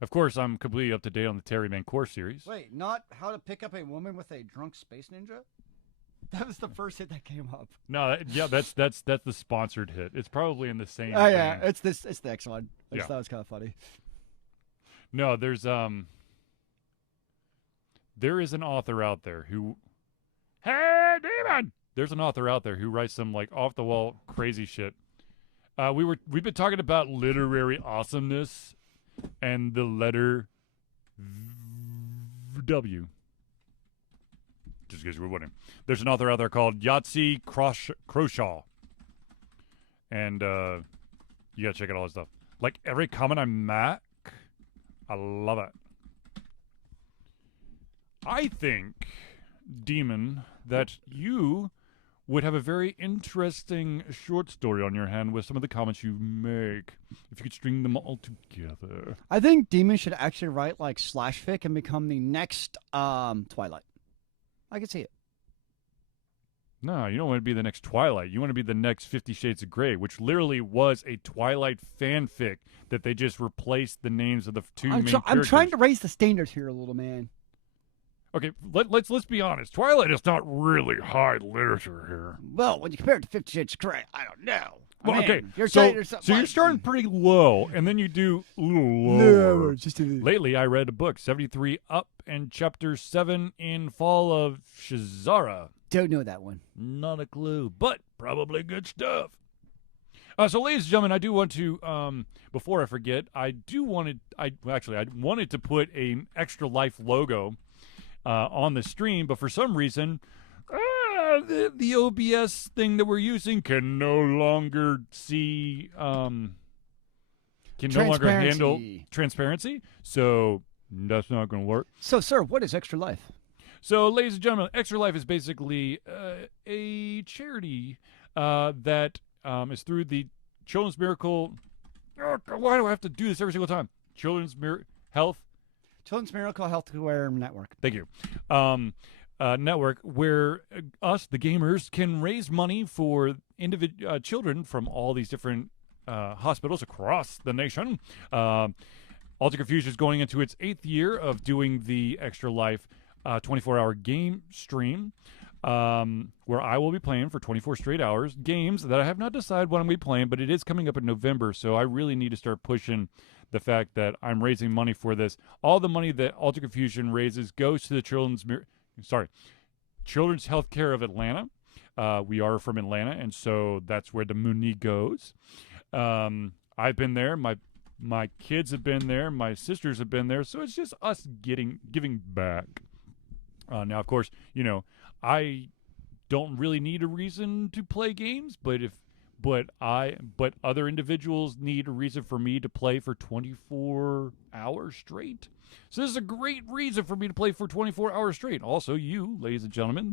Of course, I'm completely up to date on the Terry Mancour series. Wait, not How to Pick Up a Woman with a Drunk Space Ninja? That was the first hit that came up. No, that's the sponsored hit. It's probably in the same. Oh yeah, vein. it's the next one. I just Yeah. thought it was kind of funny. No, there is an author out there who, hey demon, there's an author out there who writes some like off the wall crazy shit. We've been talking about literary awesomeness and the letter W. Just in case you were wondering, there's an author out there called Yahtzee Croshaw, and you gotta check out all his stuff. Like every comment I make, I love it. I think, Demon, that you would have a very interesting short story on your hand with some of the comments you make, if you could string them all together. I think Demon should actually write like slash fic and become the next Twilight. I could see it. No, you don't want to be the next Twilight. You want to be the next 50 Shades of Grey, which literally was a Twilight fanfic that they just replaced the names of the two main characters. I'm trying to raise the standards here a little, man. Okay, let's be honest. Twilight is not really high literature here. Well, when you compare it to 50 Shades of Grey, I don't know. Well, okay, You're so saying you're starting pretty low, and then you do a little lower. Lately, I read a book, 73 Up, and Chapter 7 in Fall of Shazara. Don't know that one. Not a clue, but probably good stuff. So, ladies and gentlemen, I do want to, before I forget, I wanted to put an Extra Life logo on the stream, but for some reason, the OBS thing that we're using can no longer see, can no longer handle transparency, so that's not going to work. So, sir, what is Extra Life? So, ladies and gentlemen, Extra Life is basically a charity that is through the Children's Miracle. Why do I have to do this every single time? Health. Children's Miracle Healthcare Network. Thank you. Network where us, the gamers, can raise money for children from all these different hospitals across the nation. Alter Confusion is going into its 8th year of doing the Extra Life 24-hour game stream, where I will be playing for 24 straight hours games that I have not decided what I'm going to be playing, but it is coming up in November, so I really need to start pushing the fact that I'm raising money for this. All the money that Alter Confusion raises goes to the Children's Healthcare of Atlanta. We are from Atlanta, and so that's where the money goes. I've been there. My kids have been there. My sisters have been there. So it's just us giving back. Now, of course, I don't really need a reason to play games, but other individuals need a reason for me to play for 24 hours straight. So this is a great reason for me to play for 24 hours straight. Also, you, ladies and gentlemen,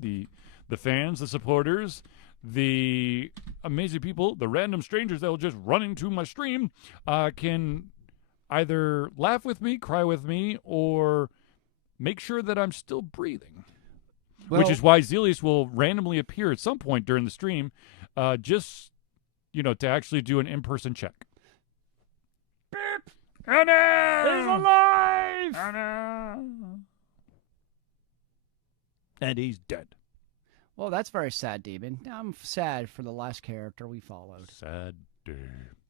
the fans, the supporters, the amazing people, the random strangers that will just run into my stream, can either laugh with me, cry with me, or make sure that I'm still breathing. Well, which is why Zelius will randomly appear at some point during the stream, just to actually do an in-person check. Beep! Oh no! He's alive! Oh no! And he's dead. Well, that's very sad, Demon. I'm sad for the last character we followed. Sad day.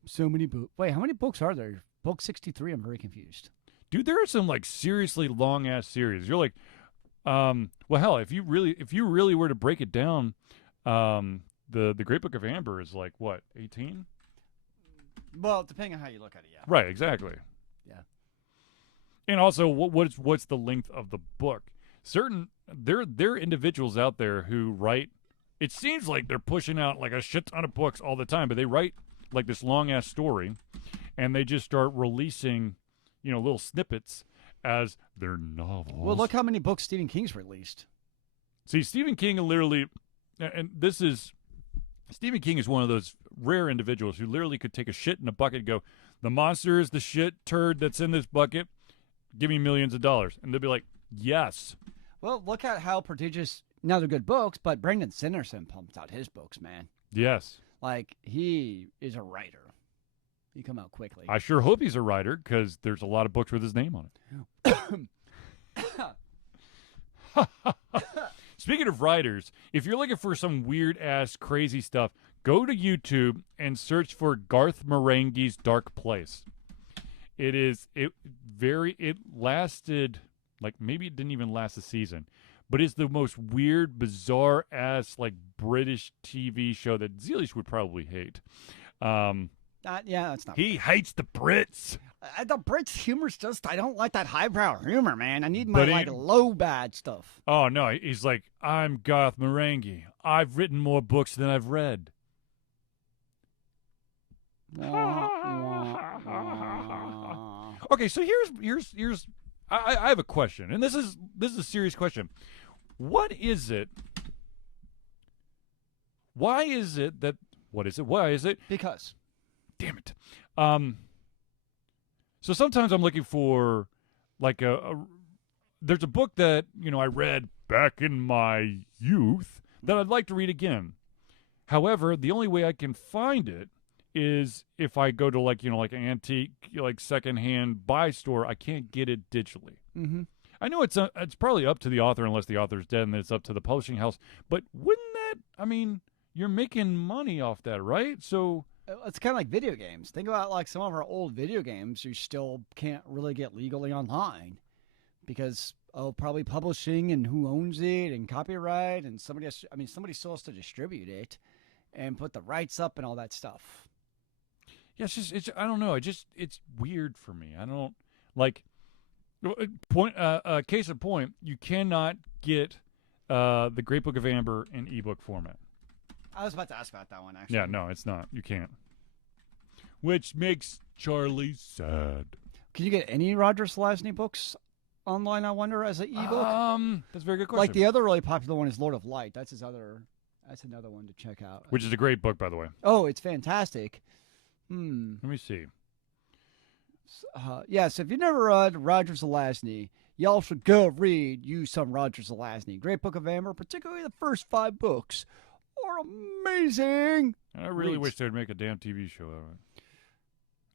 So many books. Wait, how many books are there? Book 63, I'm very confused. Dude, there are some seriously long-ass series. You're like, well, hell, if you really were to break it down, the Great Book of Amber is like what, 18? Well, depending on how you look at it, yeah. Right, exactly. Yeah. And also, what's the length of the book? There are individuals out there who write. It seems like they're pushing out like a shit ton of books all the time, but they write like this long ass story, and they just start releasing, little snippets as their novels. Well, look how many books Stephen King's released. See, Stephen King literally, Stephen King is one of those rare individuals who literally could take a shit in a bucket and go, the monster is the shit turd that's in this bucket, give me millions of dollars. And they'll be like, yes. Well, look at how prodigious, now they're good books, but Brandon Sanderson pumps out his books, man. Yes. Like, he is a writer. He come out quickly. I sure hope he's a writer, because there's a lot of books with his name on it. Speaking of writers, if you're looking for some weird-ass crazy stuff, go to YouTube and search for Garth Marenghi's Dark Place. It lasted, maybe it didn't even last a season, but it's the most weird, bizarre-ass, British TV show that Zelish would probably hate. Yeah, that's not. He hates the Brits. The Brits humor's just, I don't like that highbrow humor, man. I need my, low bad stuff. Oh, no, he's like, I'm Garth Marenghi. I've written more books than I've read. Okay, so here's I have a question, and this is a serious question. What is it? Why is it that? What is it? Why is it? Because. Damn it. So sometimes I'm looking for there's a book that, I read back in my youth that I'd like to read again. However, the only way I can find it is if I go to an antique, secondhand buy store. I can't get it digitally. Mm-hmm. I know it's probably up to the author unless the author's dead, and then it's up to the publishing house. But wouldn't that, you're making money off that, right? So it's kind of like video games. Think about some of our old video games you still can't really get legally online because of probably publishing and who owns it and copyright, and somebody still has to distribute it and put the rights up and all that stuff. Yeah, I don't know. It's weird for me. I don't case in point, you cannot get the Great Book of Amber in ebook format. I was about to ask about that one, actually. Yeah, no, it's not. You can't. Which makes Charlie sad. Can you get any Roger Selazny books online, I wonder, as an ebook? That's a very good question. The other really popular one is Lord of Light. That's another one to check out. Which is a great book, by the way. Oh, it's fantastic. Let me see. Yes, if you never read Roger Zelazny, y'all should go read You Some Roger Zelazny. Great Book of Amber, particularly the first 5 books, are amazing. I really Reads. wish they'd make a damn TV show out of it.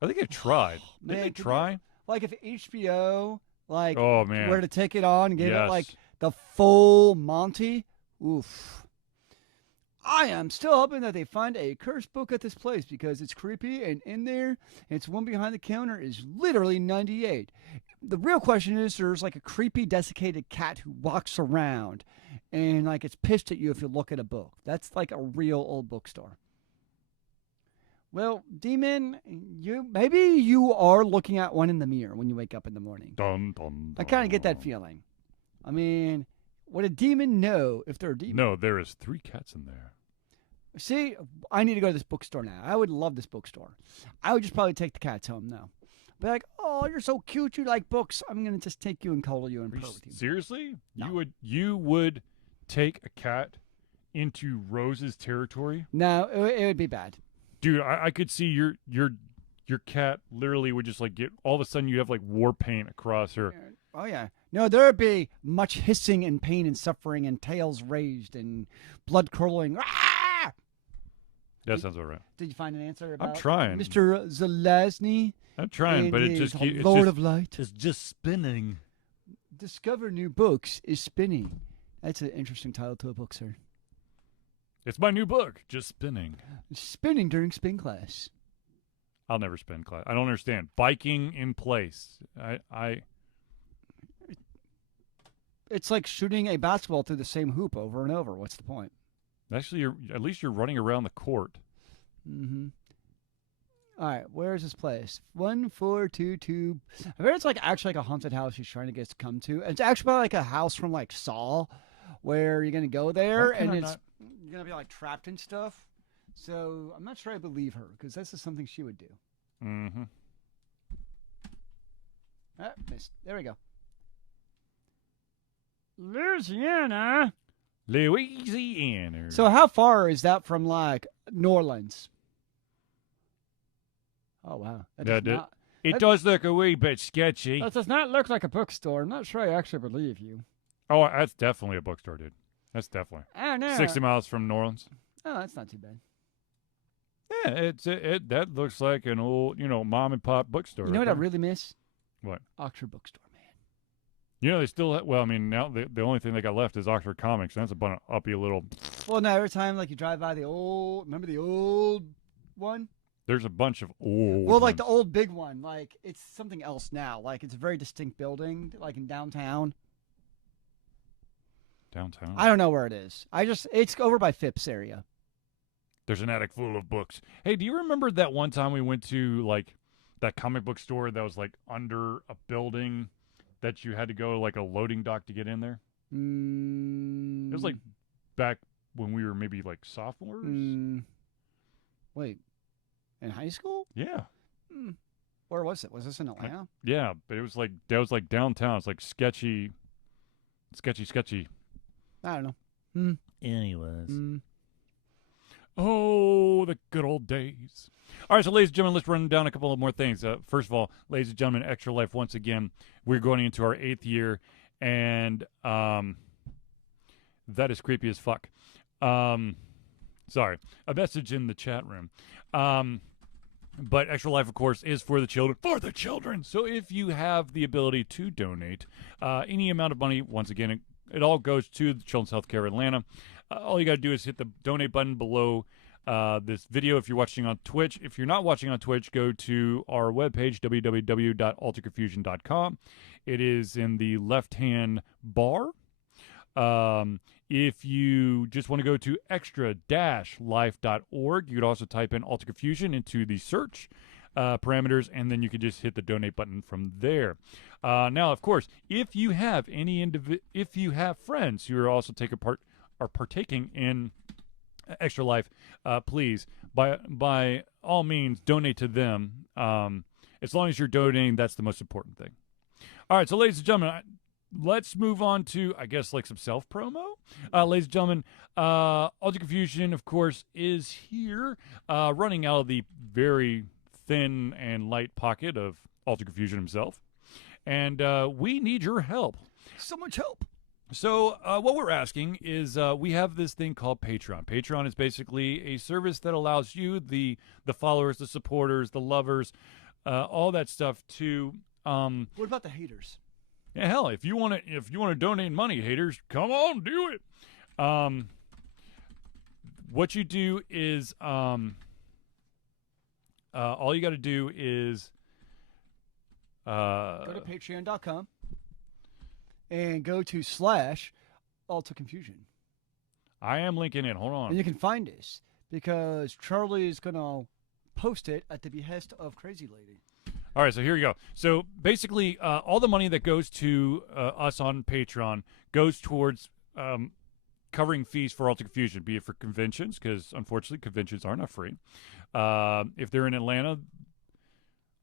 I think they tried. Man, Didn't they could try? Like if HBO, like, Oh, man. were to take it on and give it Yes. like the full Monty, oof. I am still hoping that they find a cursed book at this place because it's creepy and in there, and it's one behind the counter is literally 98. The real question is there's like a creepy desiccated cat who walks around and like it's pissed at you if you look at a book. That's like a real old bookstore. Well, Demon, maybe you are looking at one in the mirror when you wake up in the morning. Dun, dun, I kind of get that dun. feeling. I mean, would a demon know if they're a demon? No, there is 3 cats in there. See, I need to go to this bookstore now. I would love this bookstore. I would just probably take the cats home now. Be like, oh, you're so cute. You like books. I'm going to just take you and cuddle you and Are you purr with you. seriously? No. You would take a cat into Rose's territory? No, it would be bad. Dude, I could see your cat literally would just like get all of a sudden you have like war paint across her. Oh, yeah. No, there would be much hissing and pain and suffering and tails raised and blood curdling. Ah! That sounds all right. Did you find an answer about trying. Mr. Zelazny? I'm trying, and but it his just keeps Lord of Light. it's just spinning. Discover new books is spinning. That's an interesting title to a book, sir. It's my new book, just spinning. Spinning during spin class. I'll never spin class. I don't understand. Biking in place. I It's like shooting a basketball through the same hoop over and over. What's the point? actually at least you're running around the court. Mm-hmm. All right, where is this place? 1422. I bet it's like actually like a haunted house he's trying to get us to come to. It's actually like a house from like Saw, where you're gonna go there Why can and I it's you're gonna be like trapped and stuff. So I'm not sure I believe her because this is something she would do. Mm-hmm. Ah, missed. There we go. Louisiana. Louisiana. So how far is that from like New Orleans? Oh wow, It does look a wee bit sketchy. that does not look like a bookstore. I'm not sure I actually believe you. Oh, that's definitely a bookstore, dude. That's definitely Oh no, 60 miles from New Orleans. Oh, that's not too bad. Yeah, that looks like an old, mom and pop bookstore. You know right what I there. really miss? What? Oxford Bookstore, man. They still well, I mean, now the only thing they got left is Oxford Comics, and that's a bunch of uppy little. Well, no, every time like you drive by remember the old one? There's a bunch of old. Well, like ones. the old big one. Like it's something else now. Like it's a very distinct building, like in downtown. downtown. I don't know where it is. It's over by Phipps area. There's an attic full of books. Hey, do you remember that one time we went to like that comic book store that was like under a building that you had to go like a loading dock to get in there? Mm, It was like back when we were maybe like sophomores. Wait, in high school? Yeah. Where was it? Was this in Atlanta? Yeah, but it was like that was like downtown. It's like sketchy. I don't know. Anyways. Mm. Oh, the good old days. All right, so ladies and gentlemen, let's run down a couple of more things. First of all, ladies and gentlemen, Extra Life, once again, we're going into our 8th year, and that is creepy as fuck. Sorry, a message in the chat room. But Extra Life, of course, is for the children. For the children! So if you have the ability to donate any amount of money, once again, it all goes to the Children's Healthcare Atlanta. All you got to do is hit the donate button below this video if you're watching on Twitch. If you're not watching on Twitch, go to our webpage, www.alterconfusion.com. It is in the left-hand bar. If you just want to go to extra-life.org, you could also type in Alter Confusion into the search parameters, and then you can just hit the donate button from there. Now, of course, if you have if you have friends who are also partaking in Extra Life, please, by all means, donate to them. As long as you're donating, that's the most important thing. All right, so ladies and gentlemen, let's move on to, I guess, like some self-promo. Ladies and gentlemen, Alter Confusion, of course, is here, running out of the very thin and light pocket of Alter Confusion himself. And we need your help. So much help. So what we're asking is we have this thing called Patreon. Patreon is basically a service that allows you, the followers, the supporters, the lovers, all that stuff to What about the haters? yeah, hell, if you want to donate money, haters, come on, do it. What you do is all you got to do is Go to patreon.com and go to /Alter Confusion. I am linking it. Hold And on. you can find us because Charlie is going to post it at the behest of Crazy Lady. All right, so here you go. So basically, all the money that goes to us on Patreon goes towards covering fees for Alter Confusion, be it for conventions, because unfortunately conventions are not free. If they're in Atlanta,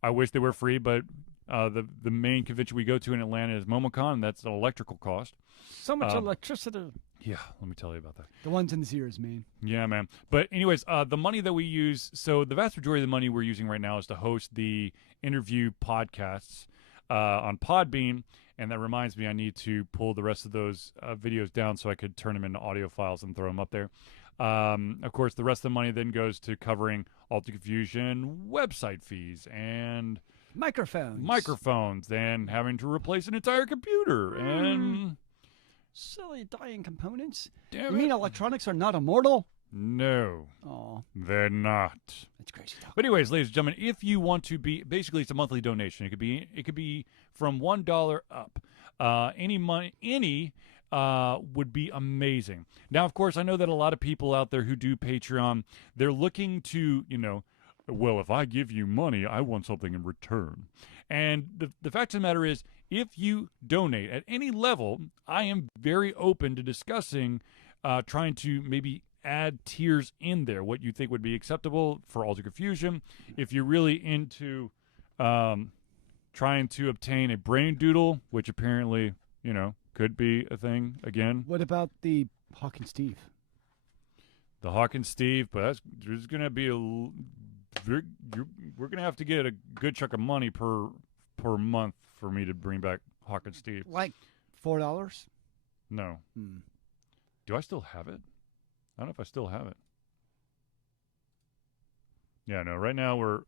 I wish they were free, but the main convention we go to in Atlanta is MomoCon. That's an electrical cost. So much electricity. Yeah, let me tell you about that. The ones in the ears, man. Yeah, man. But anyways, the money that we use, so the vast majority of the money we're using right now is to host the interview podcasts on Podbean. And that reminds me, I need to pull the rest of those videos down so I could turn them into audio files and throw them up there. Of course, the rest of the money then goes to covering Alter Confusion website fees and Microphones. and having to replace an entire computer. And Silly dying components. damn You mean it. electronics are not immortal? No, Oh, they're not. that's crazy talk. But anyways, ladies and gentlemen, if you want to be, basically it's a monthly donation. It could be from $1 up. Any would be amazing. Now, of course, I know that a lot of people out there who do Patreon, they're looking to, well, if I give you money, I want something in return. And the fact of the matter is, if you donate at any level, I am very open to discussing trying to maybe add tiers in there, what you think would be acceptable for Alter Confusion. If you're really into trying to obtain a brain doodle, which apparently, could be a thing again. What about the Hawk and Steve? The Hawk and Steve, but there's going to be we're going to have to get a good chunk of money per month for me to bring back Hawk and Steve. Like $4? No. Do I still have it? I don't know if I still have it. Yeah, no. Right now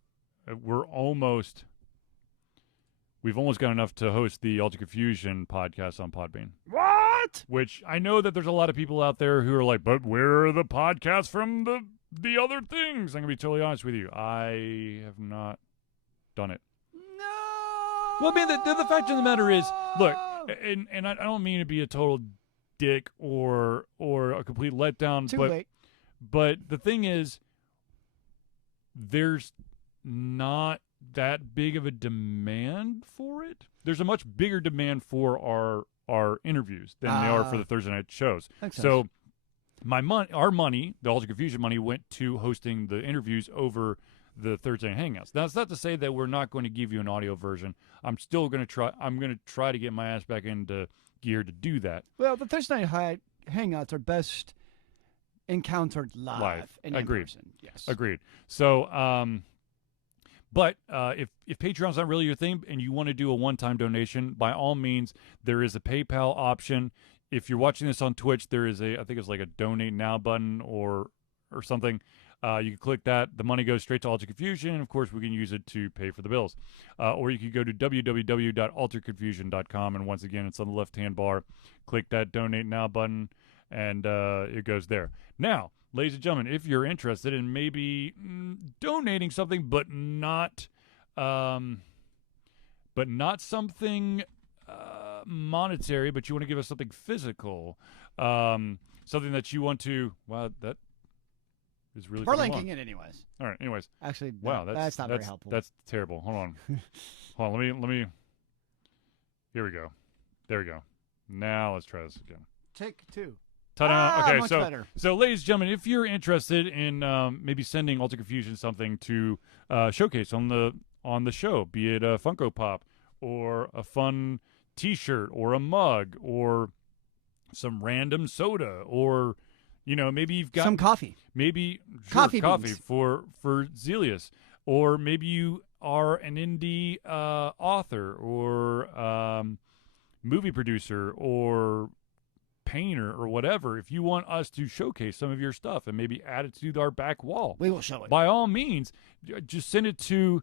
we've almost got enough to host the Alter Confusion podcast on Podbean. What? Which I know that there's a lot of people out there who are like, but where are the podcasts from the other things? I'm gonna be totally honest with you. I have not done it. No. Well, I mean, the fact of the matter is, look, and I don't mean to be a total dick or a complete letdown, Too but late. but the thing is, there's not that big of a demand for it. There's a much bigger demand for our interviews than they are for the Thursday night shows. Makes So our money, the Alter Confusion money, went to hosting the interviews over the Thursday night hangouts. Now, that's not to say that we're not going to give you an audio version. I'm still going to try. I'm going to try to get my ass back into gear to do that. Well, the Thursday night hangouts are best encountered live. And in Agreed. person. Yes. Agreed. So, but if Patreon's not really your thing and you want to do a one-time donation, by all means, there is a PayPal option. If you're watching this on Twitch, there is I think it's like a donate now button or something. You can click that. The money goes straight to Alter Confusion. And of course, we can use it to pay for the bills. Or you could go to www.alterconfusion.com. And once again, it's on the left-hand bar. Click that donate now button, and it goes there. Now, ladies and gentlemen, if you're interested in maybe donating something, but not something monetary, but you want to give us something physical, something that you want to. Wow, that is really. We're coming linking along. it anyways. All right. Anyways, Actually, wow, that's not very helpful. That's terrible. Hold on. Hold on. Let me. Here we go. There we go. Now let's try this again. Take two. Ta-da! Okay, much so better. ladies and gentlemen, if you're interested in maybe sending Alter Confusion something to showcase on the show, be it a Funko Pop or a fun T-shirt or a mug or some random soda or maybe you've got Some coffee. maybe Coffee coffee beans. for Zelius. or maybe you are an indie author or movie producer or painter or whatever. If you want us to showcase some of your stuff and maybe add it to our back wall, We will show it. by all means, just send it to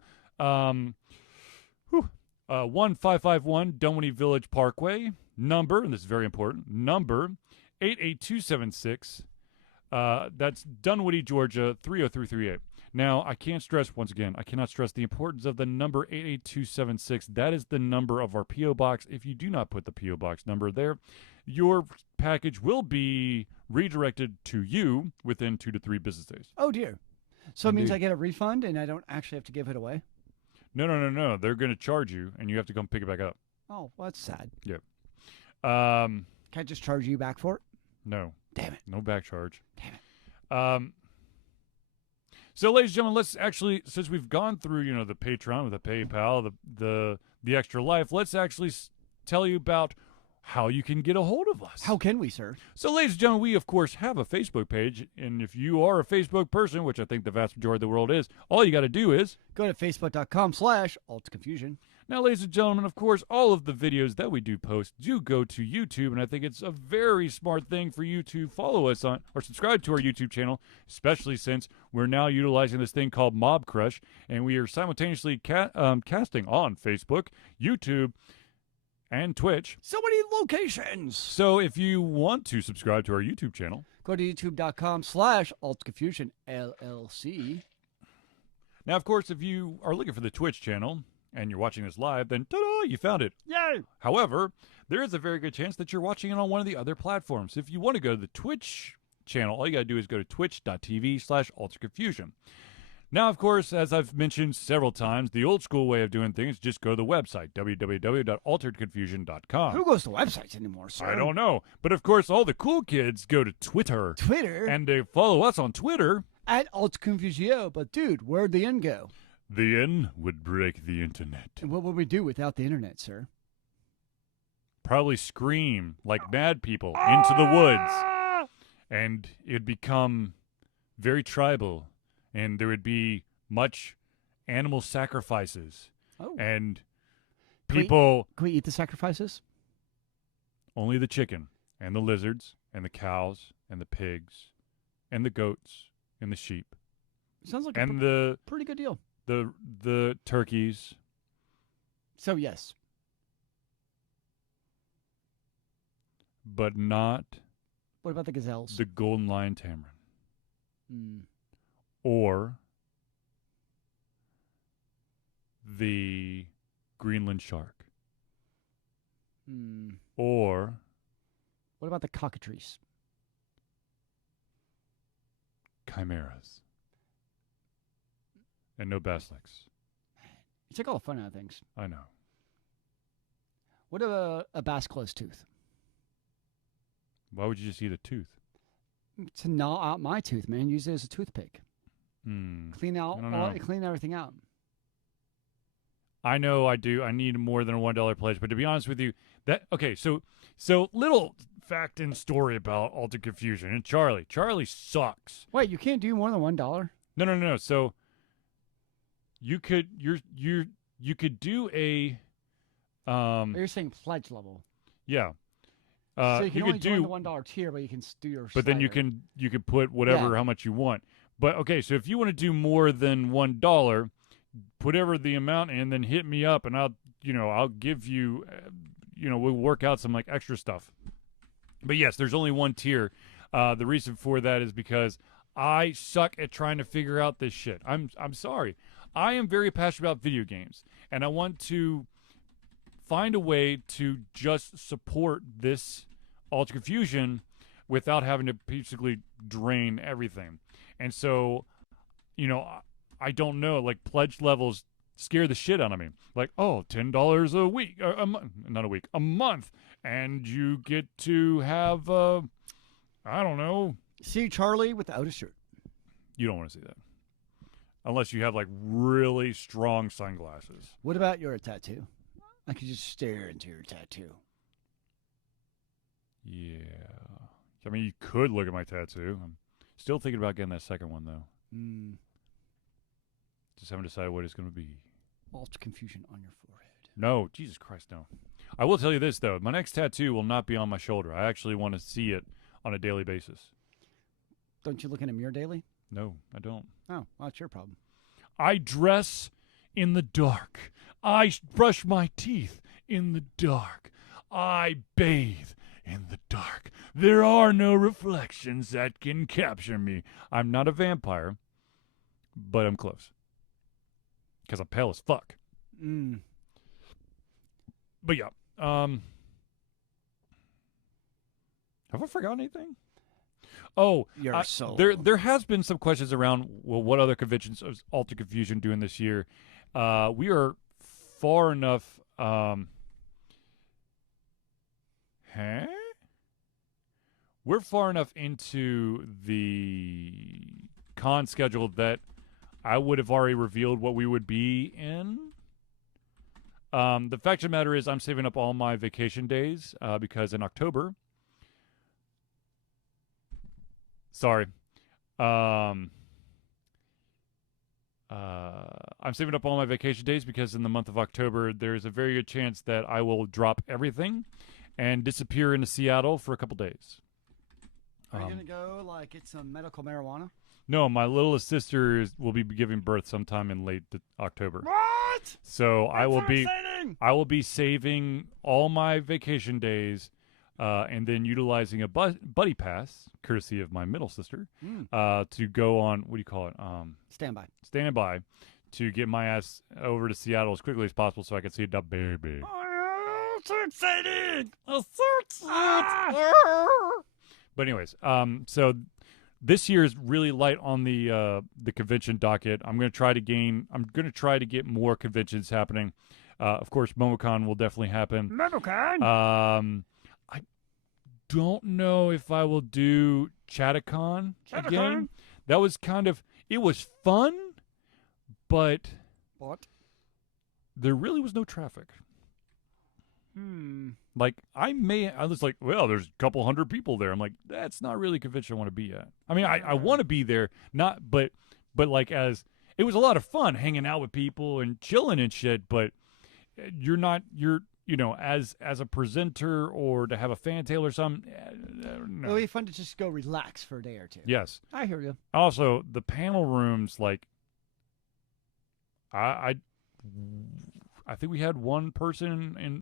1551 Dunwoody Village Parkway, number, and this is very important, number 88276. That's Dunwoody, Georgia 30338. Now, I can't stress, once again, I cannot stress the importance of the number 88276. That is the number of our P.O. Box. If you do not put the P.O. Box number there, your package will be redirected to you within 2 to 3 business days. Oh, dear. So it means Indeed. I get a refund and I don't actually have to give it away? No. They're going to charge you, and you have to come pick it back up. Oh, well, that's sad. Um, Can I just charge you back for it? no. Damn it. No back charge. Damn it. So, ladies and gentlemen, let's actually, since we've gone through, the Patreon, the PayPal, the Extra Life, let's actually tell you about how you can get a hold of us. How can we, sir? So, ladies and gentlemen, we, of course, have a Facebook page. And if you are a Facebook person, which I think the vast majority of the world is, all you got to do is Go to facebook.com/altsconfusion. Now, ladies and gentlemen, of course, all of the videos that we do post do go to YouTube, and I think it's a very smart thing for you to follow us on or subscribe to our YouTube channel, especially since we're now utilizing this thing called Mob Crush, and we are simultaneously casting on Facebook, YouTube, and Twitch. So many locations. So if you want to subscribe to our YouTube channel, Go to youtube.com/altsconfusion LLC. now, of course, if you are looking for the Twitch channel and you're watching this live, then ta-da, you found it. Yay! However, there is a very good chance that you're watching it on one of the other platforms. If you want to go to the Twitch channel, all you got to do is go to twitch.tv/alterconfusion. Now, of course, as I've mentioned several times, the old school way of doing things is just go to the website, www.alteredconfusion.com. Who goes to websites anymore, sir? I don't know. But, of course, all the cool kids go to Twitter. Twitter And they follow us on Twitter. at altsconfusio. But, dude, where'd the end go? The N would break the internet. And what would we do without the internet, sir? Probably scream like mad people into the woods. And it'd become very tribal. And there would be much animal sacrifices. Oh. And Can we- people, Can we eat the sacrifices? only the chicken and the lizards and the cows and the pigs and the goats and the sheep Sounds like and a pretty good deal. the turkeys. So, yes. But not What about the gazelles? the golden lion tamarin Mm. or the Greenland shark Mm. or What about the cockatrice? chimeras and no basilics. You take all the fun out of things. I know. What about a basilisk tooth? Why would you just eat a tooth? To gnaw out my tooth, man. Use it as a toothpick. Hmm. Clean out, I don't know. clean everything out. I know I do. I need more than a $1 pledge, but to be honest with you, so little fact and story about Altered Confusion and Charlie. Charlie sucks. Wait, you can't do more than $1? No. So you could you could do a You're saying pledge level. yeah. So you can only could join do the $1 tier, but you can do your. but then you slider. can put whatever Yeah. how much you want. But okay, so if you want to do more than $1, put whatever the amount in, then hit me up and I'll give you we'll work out some like extra stuff. But yes, there's only one tier. The reason for that is because I suck at trying to figure out this shit. I'm sorry. I am very passionate about video games, and I want to find a way to just support this Altered Confusion without having to basically drain everything. And so, I don't know. Like, pledge levels scare the shit out of me. Like, oh, $10 a week, or not a week, a month, and you get to have, I don't know. See Charlie without a shirt. You don't want to see that. Unless you have, like, really strong sunglasses. What about your tattoo? I could just stare into your tattoo. Yeah. I mean, you could look at my tattoo. I'm still thinking about getting that second one, though. Mm. Just haven't decided what it's going to be. Lots of confusion on your forehead. No, Jesus Christ, no. I will tell you this, though. My next tattoo will not be on my shoulder. I actually want to see it on a daily basis. Don't you look in a mirror daily? No, I don't. Oh, well, that's your problem. I dress in the dark. I brush my teeth in the dark. I bathe in the dark. There are no reflections that can capture me. I'm not a vampire, but I'm close. Because I'm pale as fuck. But yeah. Have I forgotten anything? Oh, You're so there has been some questions around, well, what other conventions is Alter Confusion doing this year? We are far enough. We're far enough into the con schedule that I would have already revealed what we would be in. The fact of the matter is, I'm saving up all my vacation days because in October. Sorry. I'm saving up all my vacation days because in the month of October, there's a very good chance that I will drop everything and disappear into Seattle for a couple days. Are you going to go, like, get some medical marijuana? No, my littlest sister will be giving birth sometime in late October. What? So That's I will exciting! I will be saving all my vacation days and then utilizing a buddy pass, courtesy of my middle sister, to go on, what do you call it? Standby. Standby to get my ass over to Seattle as quickly as possible so I can see the baby. Oh, so exciting! Oh, so cute! But anyways, so this year is really light on the convention docket. I'm going to try to get more conventions happening. Of course, MomoCon will definitely happen. MomoCon. I don't know if I will do Chattacon again. That was it was fun, but there really was no traffic. Like, I was like, well, there's a couple hundred people there. I'm like, that's not really a convention I want to be at. I mean, I want to be there, but like, as it was a lot of fun hanging out with people and chilling and shit, but you're as a presenter or to have a fan tail or something. No. It'll be fun to just go relax for a day or two. Yes. I hear you. Also, the panel rooms, like, I think we had one person